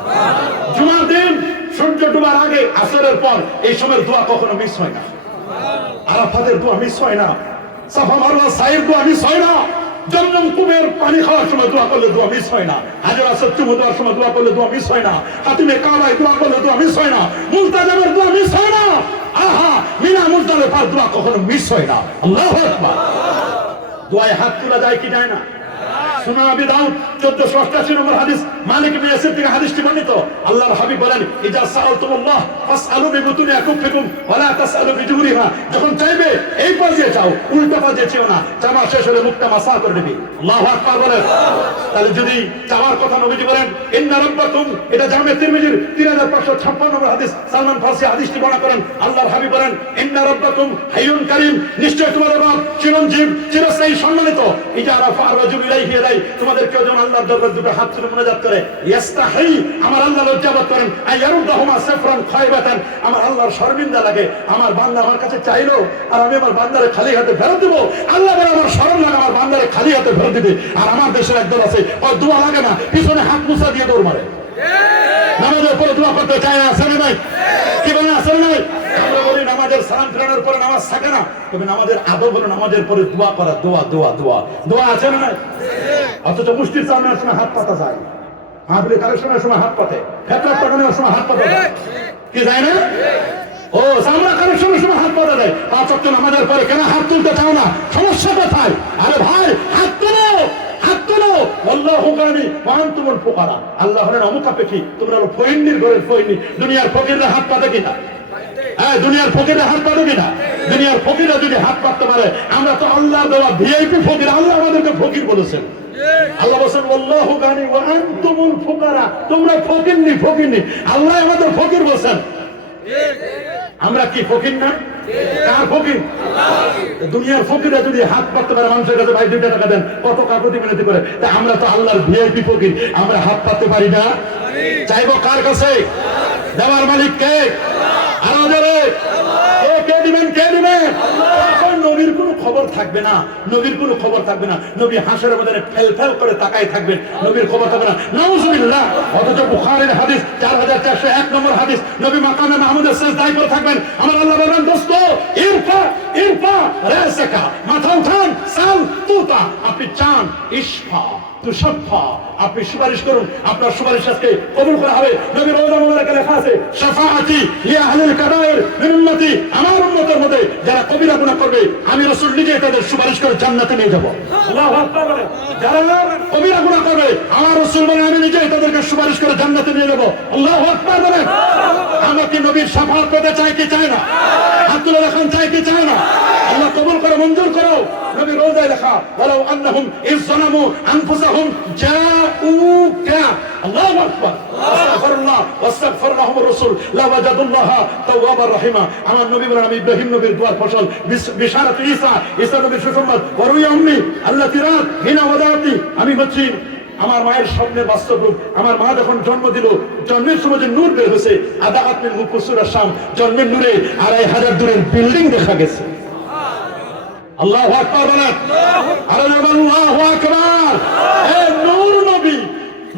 জুমার দিন সূর্য ডোবার আগে আসরের পর এই সময়ের দোয়া কখনো মিস হয় না। আরাফাতের দোয়া মিস হয় না। সাফা মারওয়া সাইয়ের দোয়া মিস হয় না। জমজম কুমের পানি খাওয়ার সময় দোয়া করলে দোয়া মিস হয় না। হাজার আসর চুমু দেওয়ার সময় দোয়া করলে দোয়া মিস হয় না। হাতিমে কাবায় দোয়া করলে দোয়া মিস হয় না। মুলতাজামের দোয়া মিস হয় না। আহা, মিনা মুজদালিফার দোয়া কখনো মিস হয় না। আল্লাহু আকবার। দোয়ায় হাত তোলা যায় কি যায় না? সুনান আবি দাউদ 1488 নম্বর হাদিস, মালিক ইবনে ইয়াসির থেকে হাদিসটি বর্ণিত। আল্লাহর হাবিব বলেন ইজা সাআলতুমুল্লাহ ফাসআলু বিবুতুনি আকুফিকুম ওয়া লা তাসআলু বিজুরিহা, যখন চাইবে এই পাশে চাও, উল্টা পাশে চেও না। চাওয়া শেষ হলে মুখটা মাসা করে দিবি। আল্লাহু আকবার বলেন। তাহলে যদি চাওয়ার কথা নবীজি বলেন ইন্না রাব্বাকুম, এটা জামে তিরমিজির 3556 নম্বর হাদিস, সালমান ফারসি হাদিসটি বর্ণনা করেন। আল্লাহর হাবিব বলেন ইন্না রাব্বাকুম হাইয়ুন কারীম, নিশ্চয় তোমাদের রব চিরঞ্জীব চিরস্থায়ী সম্মানিত। ইজা রাফা রাজুল ইলাইহি ইয়াদাই, তোমাদের কেউ যখন আল্লাহর দরবারে দুটো হাত তুলে মুনাজাত করে, ইস্তাহি, আমার আল্লাহ লজ্জাবোধ করেন, আইয়ারুদাহুমা সাফরান খায়বাতান, আমার আল্লাহর শর্মিন্দা লাগে আমার বান্দা আমার কাছে চাইলো আর আমি আমার বান্দারে খালি হাতে ফেরত দেব। আল্লাহ বলে আমার শরম লাগে আমার বান্দারে খালি হাতে ফেরত দিবে। আর আমার দেশের একদল আছে ওর দোয়া লাগে না, পিছনে হাত মুছা দিয়ে দৌড় মারে। নামাজের পরে দোয়া করতে চায় না, আছে না নাই? কি বলেন আছে না নাই? আমরা বলি নামাজের সালাম ফেরানোর পরে নামাজ থাকে না, তবে নামাজের আদব হলো নামাজের পরে দোয়া করা। দোয়া দোয়া দোয়া দোয়া আছে না নাই? অথচ মুষ্টির চালানোর সময় হাত পাতা যায়, মাহফিলে কালেকশনের সময় হাত পাতে, ফেতরাত টাকানোর সময় হাত পাতা যায়, কি যায় না? ও সামরা কালেকশনের সময় হাত পাতা যায়। 5 ওয়াক্ত নামাজের পরে কেন হাত তুলতে চাও না? সমস্যা কোথায়? আরে ভাই হাত তুলো, হাত তুলো। আল্লাহু গানি ওয়া আনতুমুল ফুকারা, আল্লাহ হলেন অমুখাপেক্ষী, তোমরা হলো ফকিন্নির ঘরের ফকিন্নি। দুনিয়ার ফকিররা হাত পাতে কিনা? হ্যাঁ, দুনিয়ার ফকিররা হাত পাতে কিনা? দুনিয়ার ফকিররা যদি হাত পাততে পারে, আমরা তো আল্লাহর দেওয়া ভিআইপি ফকির। আল্লাহ আমাদেরকে ফকির বলেছেন। আল্লাহ বলেন আল্লাহু গানি ওয়া আনতুমুল ফুকারা, তোমরা ফকিন্নি ফকিন্নি। আল্লাহ আমাদের ফকির বলেন। আমরা কি ফকির না? কার ফকির? দুনিয়ার ফকিররা যদি হাত পাততে পারে মানুষের কাছে, ভাই 2 টাকা দেন, কত কাকুতি মিনতি করে, তা আমরা তো আল্লাহর ভিআইপি ফকির, আমরা হাত পাততে পারি না। চাইবো কার কাছে? দেওয়ার মালিক কে? আরো জোরে কে দিবেন? কে দিবেন? নবীর কোনো খবর থাকবে না, নবীর কোনো খবর থাকবে না। নবী হাসরের ময়দানে ফেল ফেল করে তাকাই থাকবেন, নবীর খবর থাকবে না। নাউজুবিল্লাহ। অথচ বুখারীর হাদিস 4401 নম্বর হাদিস, নবী মাকামে মাহমুদের সিজদায় করে থাকবেন। আমার আল্লাহ বলেন দোস্ত ইরফা ইরফা রাসাকা, মাথা উঠান, সাল তুতা, আপনি চান, ইশফা তুশফা, আপনি সুপারিশ করুন, আপনার সুপারিশ আজকে কবুল করা হবে। নবীর রওজা মুবারাকে লেখা আছে শাফাআতি লি আহলিল কাবায়ের মিন উম্মতি, আমার উম্মতের মধ্যে যারা কবিরা গুনাহ করবে আমি রাসূল নিজে তাদের সুপারিশ করে জান্নাতে নিয়ে যাব। আল্লাহু আকবার। যারা কবিরা গুনাহ করবে আমার রাসূল বলেন আমি নিজে তাদেরকে সুপারিশ করে জান্নাতে নিয়ে যাব। আল্লাহু আকবার বলেন। আমরা কি নবীর শাফাআত পেতে চাই কি চাই না? হাত তুলে রাখুন, চাই কি চাই না? আল্লাহ কবুল করে মঞ্জুর করো। নবী রোজায় লেখা ওয়ালাউ আন্নাহুম ইয যালামু আনফুসাহুম জাউকা আল্লাহু আকবার আস্তাগফিরুল্লাহ ওয়াস্তাগফির লাহুমুর রাসূল লা ওয়াজাদুল্লাহা তাওয়াবার রহিমা। আমার নবী বলেন আমি ইব্রাহিম নবীর দোয়ার ফসল বিশারাত ঈসা নবীর সুসংবাদ ওয়ারুয়া উম্মি আল্লাতী রাত হিনা ওয়াদাতি আমি হচ্ছি আমার মায়ের স্বপ্নে বাস্তব রূপ। আমার মা যখন জন্ম দিল জন্মের সময় যে নূর বের হয়েছে আদা আত্মের মুকুসুর শাম জন্মের নূরে 2500 দূরের বিল্ডিং দেখা গেছে। আল্লাহু আকবার বলেন আল্লাহু আকবার। এই নূর নবী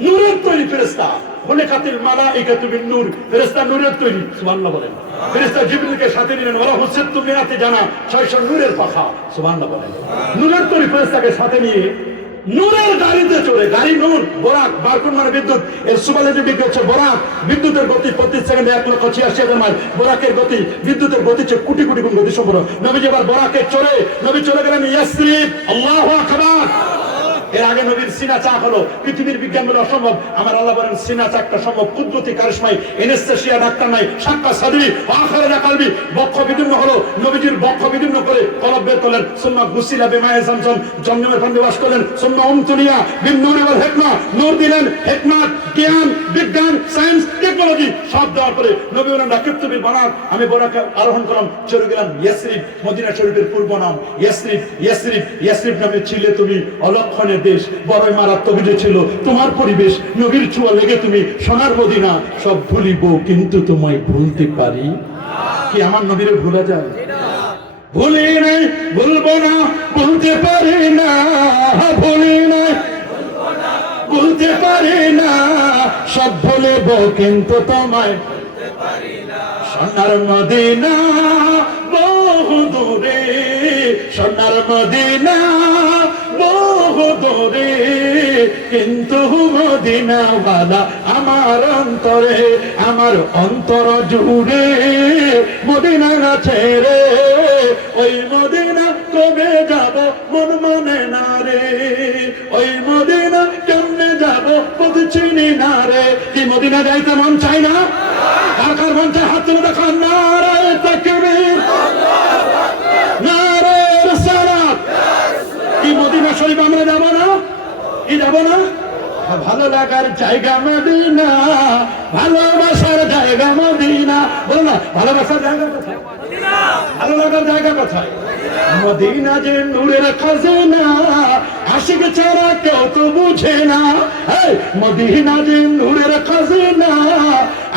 নূরের তৈরি ফেরেশতা খুলিকাতিল মালাইকাতু বিন নূর ফেরেশতা নূরের তৈরি সুবহানাল্লাহ বলেন। ফেরেশতা জিবরিলকে সাথে নিলেন ওরা হচ্ছে তুমি রাতে জানা 600 নূরের পাখা সুবহানাল্লাহ বলেন। নূরের তৈরি ফেরেশতাকে সাথে নিয়ে নূরের গাড়িতে চড়ে গাড়ি নূর বরাক বারকুন মানে বিদ্যুৎ এর সুবালের দিকে হচ্ছে বরাক বিদ্যুতের গতি প্রতি সেকেন্ডে 1,86,000 মাইল বরাকের গতি বিদ্যুতের গতি চেয়ে কোটি কোটি গুণ গতি সম্পন্ন। নবী এবার বরাকে চড়ে নবী চলে গেলেন ইয়াসরিব আল্লাহু আকবার। এর আগে নবীর সিনা চাক হলো পৃথিবীর বিজ্ঞান বলে অসম্ভব। আমার আল্লাহ বলেন সিনা চাকটা সম্ভব কুদরতি কারিশমাই এনেস্থেশিয়া ডাক্তার নাই সাক্কা সাদরি আখিরা কালবি বক্ষ বিদীর্ণ হলো নবীজির বক্ষ বিদীর্ণ করে কলব বের করলেন সুন্নাহ গুসিলা বিমায়ে zamzam জমজমের পানি ওয়াশ করলেন সুন্নাহ উমতুলিয়া বিন নূরি ওয়াল হিকমা নূর দিলেন হিকমত জ্ঞান বিজ্ঞান সায়েন্স টেকনোলজি সব দেওয়ার পরে নবী বলেন রাকিবতু বিল বানাত আমি বরাকে আরোহণ করলাম চলে গেলাম ইয়াসরিব মদিনা শরীফের পূর্ব নাম ইয়াসরিব। ইয়াসরিব ইয়াসরিব নামে ছিলে তুমি অলক্ষণে দেশ বড় মারাত্মক ছিল তোমার পরিবেশ নবীর ছোঁয়া লেগে তুমি সোনার মদিনা সব ভুলিব কিন্তু তোমায় ভুলতে পারি কি আমার নবীরে ভুলা যায়? ভুলি নাই ভুলবো না ভুলতে পারি না ভুলি নাই ভুলতে পারি না সব ভুলিব কিন্তু তোমায় সোনার মদিনা বহু দূরে সোনার মদিনা বহু দূরে কিন্তু মদিনাওয়ালা আমার অন্তরে আমার অন্তর জুড়ে মদিনা না ছেড়ে ওই মদিনা কবে যাব মন মানে না রে ওই মদিনা কেমনে যাব পথ চিনি না রে। কি মদিনা যাইতে মন চাই না? কার কার মন চায় হাত তুলে দেখান নারায়ে তাকবীর নারায়ে রিসালাত। কি মদিনা শরীফ আমরা যাব না? কি যাব না? ভালো লাগার জায়গা মদিনা ভালোবাসার জায়গা মদিনা বলো না ভালোবাসার জায়গা কোথায় ভালো লাগার জায়গা কোথায়? মদিনা যে নূরের খাজানা আশিক ছাড়া কেউ তো বুঝে না। মদিনা যে নূরের খাজানা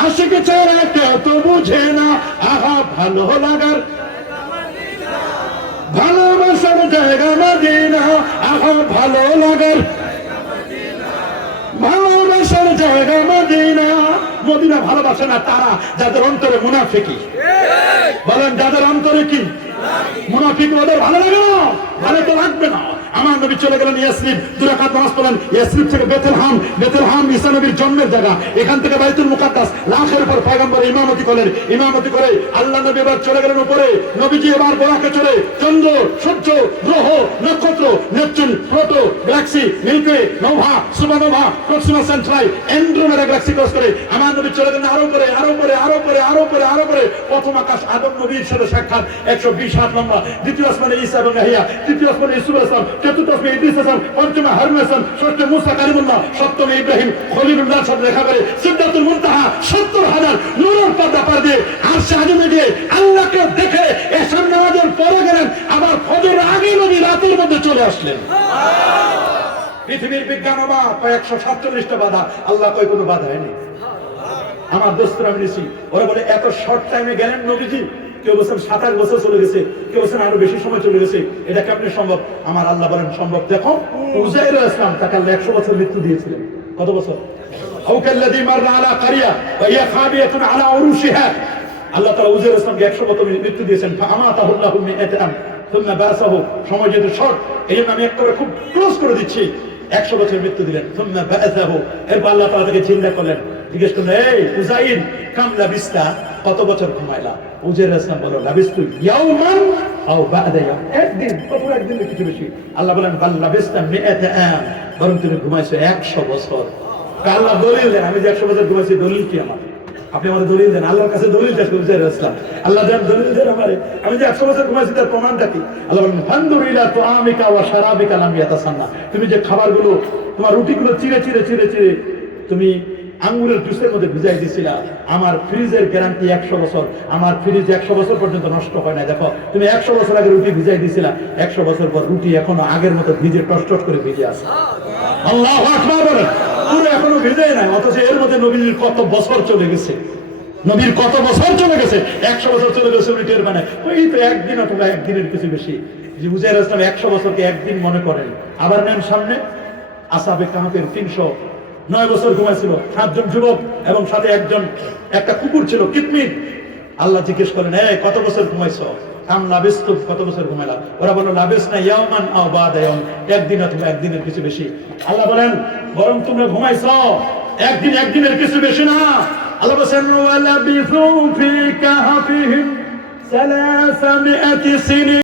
আশিক ছাড়া কেউ তো বুঝে না। আহা ভালো লাগার ভালোবাসার জায়গা মদিনা আহা ভালো লাগার ভালোবাসার জায়গা মদিনা। মদিনা ভালোবাসে না তারা যাদের অন্তরে মুনাফিকি বলেন যাদের অন্তরে কি মুনাফিকি ওদের ভালো লাগে না ভালো তো লাগবে না। আমার নবী চলে গেলেন ইয়াসরিব 2 রাকাত নামাজ পড়লেন ইয়াসরিব থেকে বেথলহাম ঈসা নবীর জন্মের জায়গা এখান থেকে বাইতুল মুকাদ্দাস লাখের উপর পয়গম্বর ইমামতি করে আল্লাহ নবী এবার চলে গেলেন উপরে। নবীজি এবার বরাকে চলে চন্দ্র সূর্য গ্রহ নক্ষত্র Neptune Pluto galaxy milky nova supernova Proxima Centauri Andromeda galaxy cross করে আমার নবী চলে গেলেন আরো পরে প্রথম আকাশ আদম নবীর সাথে সাক্ষাৎ 120 হাত লম্বা। দ্বিতীয় আসমানে ঈসা এবং ইয়াহইয়া তৃতীয় আসমানে ইউসুফ আলাইহিস সালাম চতুর্থ আসমানে ইদ্রিস আলাইহিস সালাম পঞ্চমে হারুন আলাইহিস সালাম ষষ্ঠে মুসা কালিমুল্লাহ সপ্তমে ইব্রাহিম খলিলুল্লাহর সাথে দেখা করে সিদরাতুল মুনতাহা 70,000 নূরের পর্দা পার দিয়ে আরশে আজিমে গিয়ে আল্লাহকে দেখে এশার নামাজের পরে গেলেন আবার ফজরের আগে নবী রাতের মধ্যে চলে আসলেন। পৃথিবীর বিজ্ঞান অবাক 147টা বাধা আল্লাহ কই কোনো বাধা হয়নি। আমার দোস্তরা আমি নিছি ওরা বলে এত শর্ট টাইমে গেলেন নবীজি কেউ বলছেন 27 বছর চলে গেছে কেউ বলছেন আরো বেশি সময় চলে গেছে এটা কেমনে সম্ভব? আমার আল্লাহ বলেন সম্ভব। দেখো উযাইর আলাইহিস সালাম তাকে 100 বছর মৃত্যু দিয়েছিলেন। কত বছর? আও কাল্লাযী মাররা আলা কারিয়া ওয়া হিয়া খাবিয়াতুন আলা উরুশিহা আল্লাহ তাআলা উযাইর আলাইহিস সালামকে 100 বছর মৃত্যু দিয়েছেন। ফাআমাতাহুল্লাহু মিআতা আম সুম্মা বাসাহু সময় যেহেতু শর্ট এইজন্য আমি এক করে খুব ক্লোজ করে দিচ্ছি 100 বছর মৃত্যু দিলেন। সুম্মা বাসাহু এরপর আল্লাহ তাআলা তাকে জিন্দা করলেন। জিজ্ঞেস করলেন এই উযাইর কাম লাবিস্তা কত বছর ঘুমাইলা? উযাইর আলাইহিস সালাম বলল লাবিস্তু ইয়াওমান আও বা'দা ইয়াওম একদিন কত একদিনের কিছু বেশি। আল্লাহ বলেন বাল লাবিস্তা মিআতা আম বরং তুমি ঘুমাইছো 100 বছর। আল্লাহ বললেন আমি যে 100 বছর ঘুমাইছি দলিল কি আমার? আপনি আমাদের দলিল দেন, আল্লাহর কাছে দলিল চাচ্ছি হুসাইন ইসলাম, আল্লাহ দেন দলিল দেন আমারে, আমি যে 100 বছর ঘুমাইছি তার প্রমাণটা কি? আল্লাহ বলেন ফানদুর ইলা তুআমিকা ওয়া শারাবিকা লাম ইয়াতাসান্না, তুমি যে খাবারগুলো তোমার রুটিগুলো চিরে চিরে চিরে চিরে তুমি আঙ্গুরের জুসের মধ্যে ভিজাই দিছিলা, আমার ফ্রিজের গ্যারান্টি 100 বছর, আমার ফ্রিজ 100 বছর পর্যন্ত নষ্ট হয় না। দেখো তুমি 100 বছর আগে রুটি ভিজাই দিছিলা, 100 বছর পর রুটি এখনো আগের মতো ভিজে টস টস করে ভিজে আছে। আল্লাহু আকবার বলেন, পুরো এখনো ভিজে নাই, অথচ এর মধ্যে নবীর কত বছর চলে গেছে, নবীর কত বছর চলে গেছে, 100 বছর চলে গেছে রুটির মানে ওই তো একদিন অথবা একদিনের কিছু বেশি। যে হুসাইন ইসলাম 100 বছরকে একদিন মনে করেন। আবার নেন সামনে আসহাবে কাহফের 309 বছর ঘুমাইছিল 7 জন যুবক এবং সাথে একটা কুকুর ছিল কিতমির। আল্লাহ জিজ্ঞেস করেন, কত বছর ঘুমাইছো? কাম লাবিস্তুম, কত বছর ঘুমাইলা? ওরা বলল লাবিসনা ইয়াওমান আও বাদা ইয়াওম, একদিন অথবা একদিনের কিছু বেশি। আল্লাহ বলেন বরং তোমরা ঘুমাইছো একদিনের কিছু বেশি না। আল্লাহ বলেন ওয়ালাবিসু ফি কাহফিহিম 300 সিনিন।